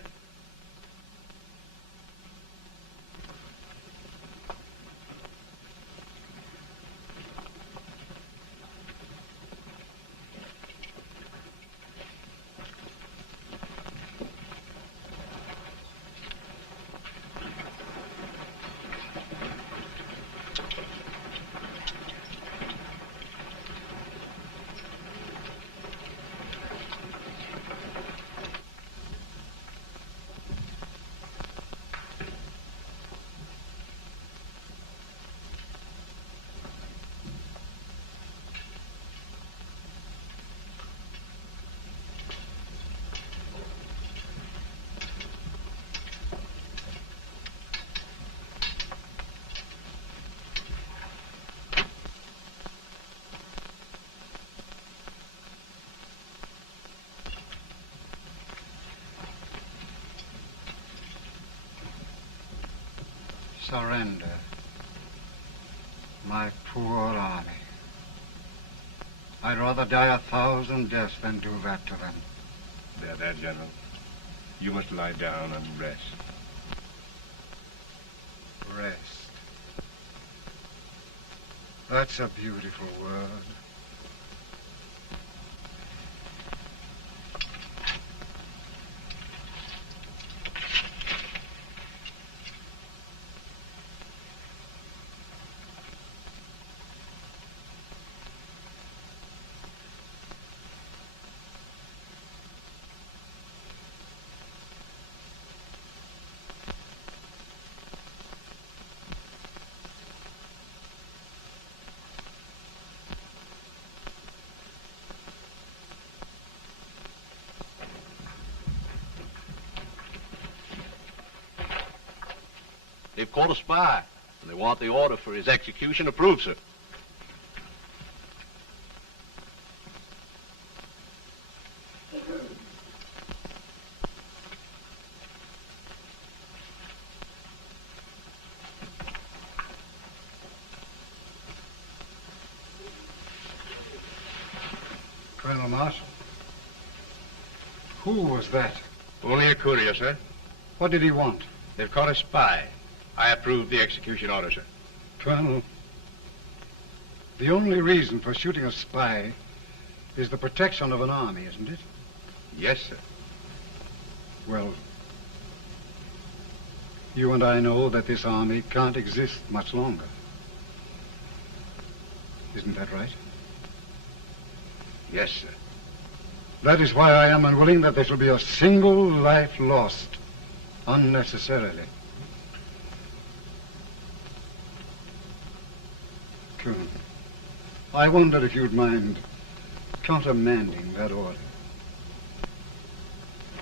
Surrender. My poor army. I'd rather die 1,000 deaths than do that to them. There, General. You must lie down and rest. Rest. That's a beautiful word. They've caught a spy, and they want the order for his execution approved, sir. Colonel Marshall. Who was that? Only a courier, sir. What did he want? They've caught a spy. I approved the execution order, sir. Colonel, the only reason for shooting a spy is the protection of an army, isn't it? Yes, sir. Well, you and I know that this army can't exist much longer. Isn't that right? Yes, sir. That is why I am unwilling that there shall be a single life lost unnecessarily. Colonel, I wonder if you'd mind countermanding that order.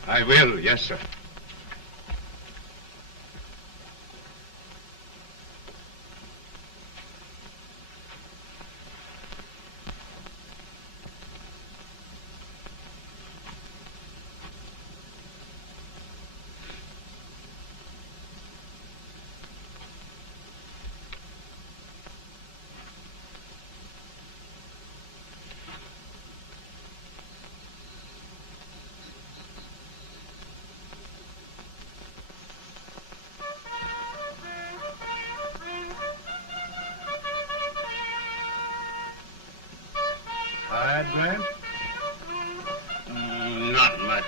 I will, yes, sir. Tired, Grant? Not much.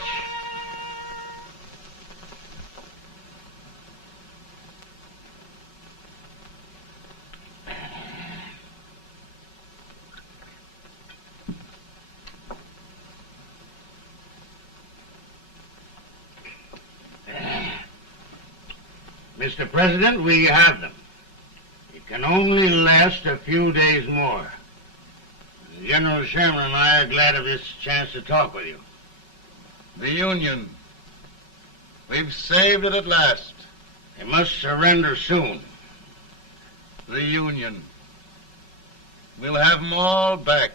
Mr. President, we have them. It can only last a few days more. General Sherman and I are glad of this chance to talk with you. The Union. We've saved it at last. They must surrender soon. The Union. We'll have them all back.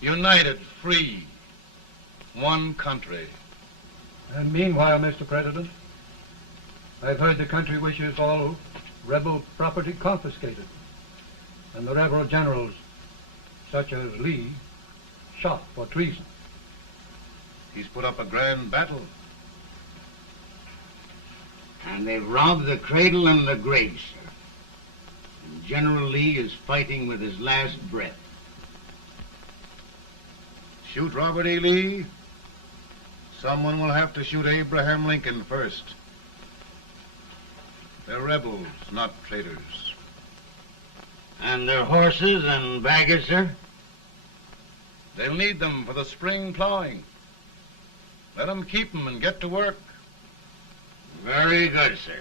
United, free. One country. And meanwhile, Mr. President, I've heard the country wishes all rebel property confiscated, and the rebel generals, such as Lee, shot for treason. He's put up a grand battle. And they've robbed the cradle and the grave, sir. And General Lee is fighting with his last breath. Shoot Robert E. Lee? Someone will have to shoot Abraham Lincoln first. They're rebels, not traitors. And their horses and baggage, sir? They'll need them for the spring plowing. Let them keep them and get to work. Very good, sir.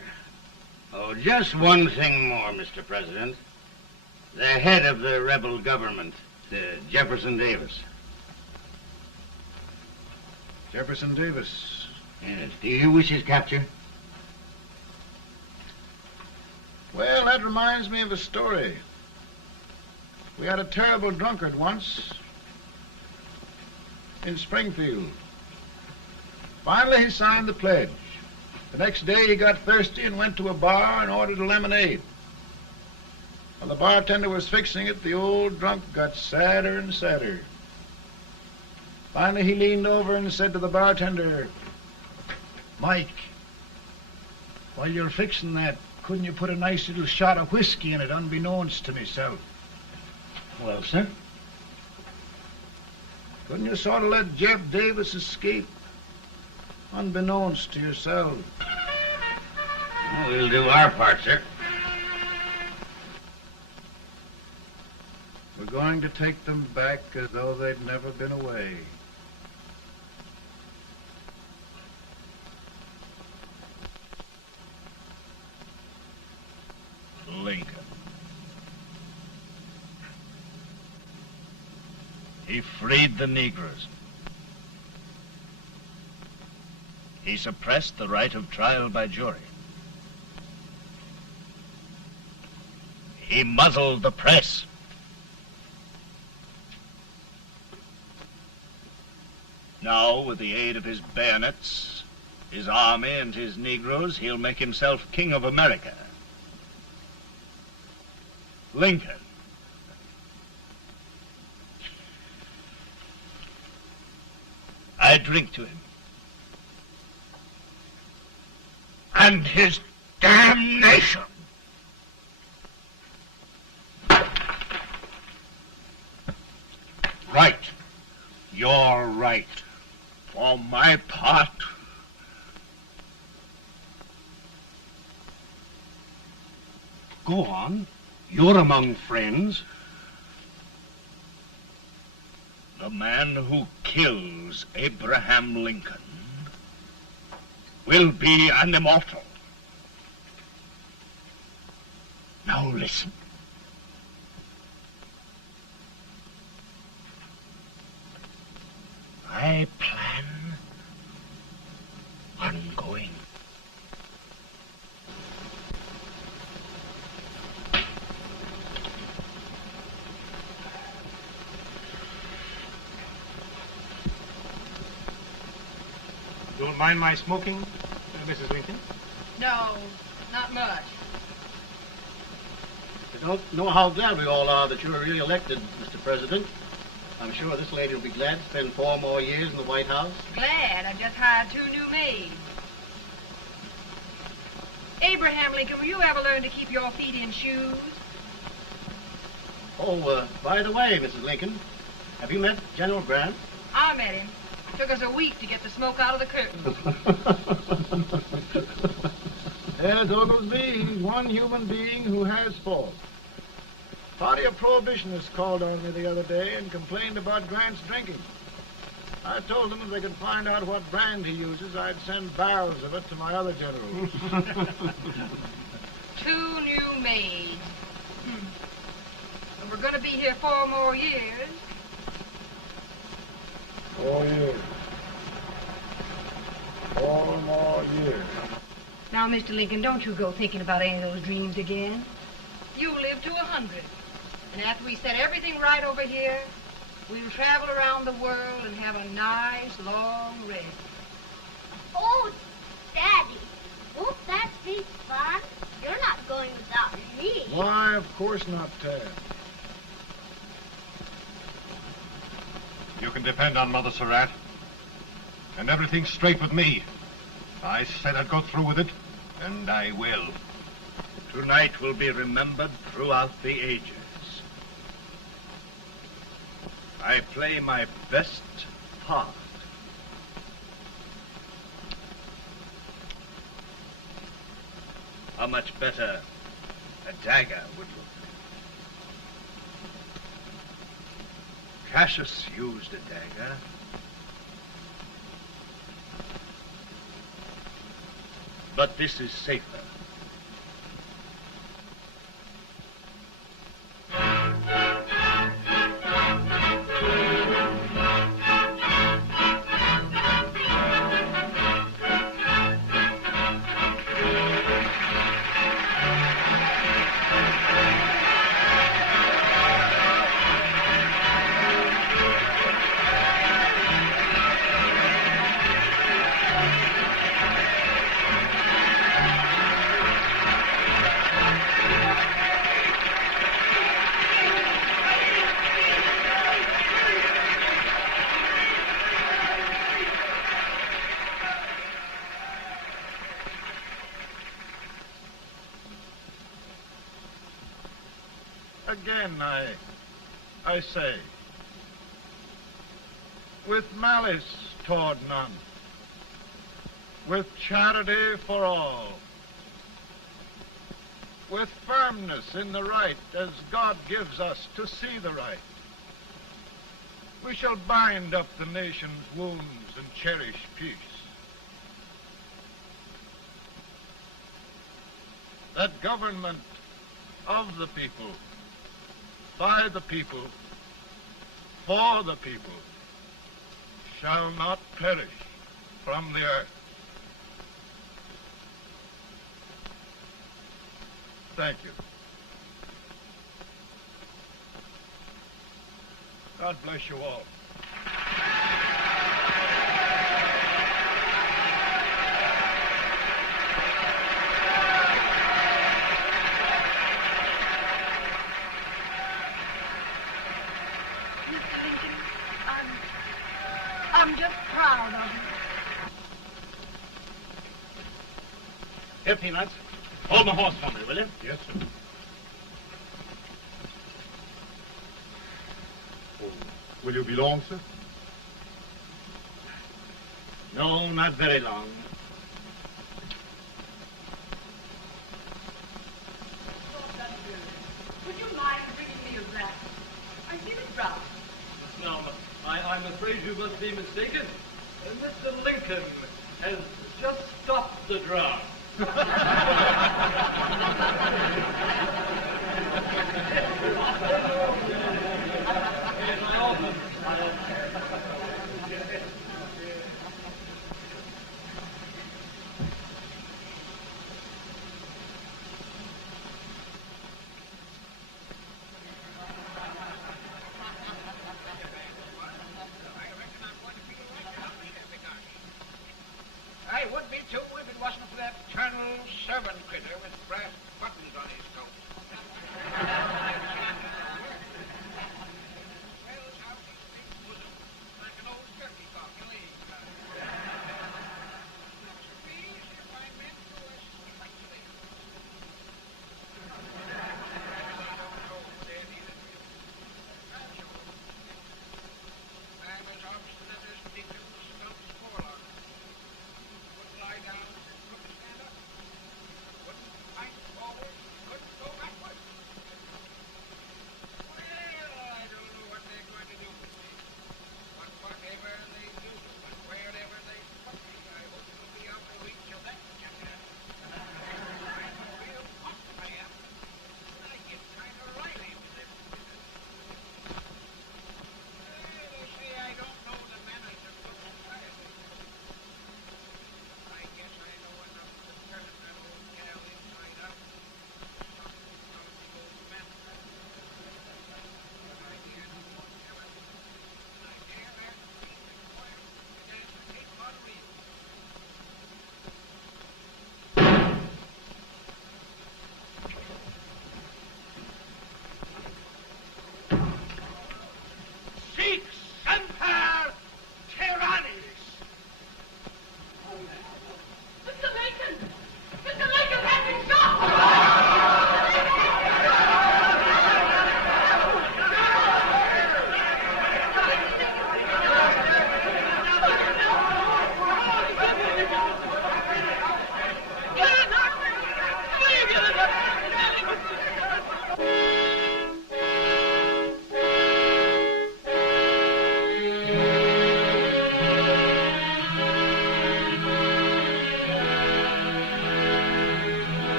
Oh, just one thing more, Mr. President. The head of the rebel government, Jefferson Davis. Jefferson Davis? Yes. Do you wish his capture? Well, that reminds me of a story. We had a terrible drunkard once in Springfield. Finally, he signed the pledge. The next day, he got thirsty and went to a bar and ordered a lemonade. While the bartender was fixing it, the old drunk got sadder and sadder. Finally, he leaned over and said to the bartender, "Mike, while you're fixing that, couldn't you put a nice little shot of whiskey in it, unbeknownst to myself?" Well, sir? Couldn't you sort of let Jeff Davis escape, unbeknownst to yourself? Well, we'll do our part, sir. We're going to take them back as though they'd never been away. Lincoln. He freed the Negroes. He suppressed the right of trial by jury. He muzzled the press. Now, with the aid of his bayonets, his army, and his Negroes, he'll make himself king of America. Lincoln. I drink to him. And his damnation. Right. You're right. For my part, go on. You're among friends. The man who kills Abraham Lincoln will be an immortal. Now listen. I plan on going. Don't mind my smoking, Mrs. Lincoln? No, not much. I don't know how glad we all are that you're re-elected, Mr. President. I'm sure this lady will be glad to spend 4 more years in the White House. Glad. I've just hired 2 new maids. Abraham Lincoln, will you ever learn to keep your feet in shoes? Oh, by the way, Mrs. Lincoln, have you met General Grant? I met him. Took us a week to get the smoke out of the curtain. Yes, Oglesby, he's one human being who has faults. Party of Prohibitionists called on me the other day and complained about Grant's drinking. I told them if they could find out what brand he uses, I'd send barrels of it to my other generals. 2 new maids. And we're going to be here 4 more years. 4 years. 4 more years. Now, Mr. Lincoln, don't you go thinking about any of those dreams again. You live to 100. And after we set everything right over here, we'll travel around the world and have a nice, long rest. Oh, Daddy, won't that be fun? You're not going without me. Why, of course not, Tad. You can depend on Mother Surratt. And everything's straight with me. I said I'd go through with it, and I will. Tonight will be remembered throughout the ages. I play my best part. How much better a dagger would look. Cassius used a dagger. But this is safer. Again, I say, with malice toward none, with charity for all, with firmness in the right as God gives us to see the right, we shall bind up the nation's wounds and cherish peace. That government of the people, by the people, for the people, shall not perish from the earth. Thank you. God bless you all. I'm just proud of you. Here, Peanuts. Hold my horse for me, will you? Yes, sir. Oh, will you be long, sir? No, not very long. Would you mind bringing me a glass? I feel it drop. Now, I'm afraid you must be mistaken. Mr. Lincoln has just stopped the draft. I would be too if it wasn't for that Colonel servant critter with brass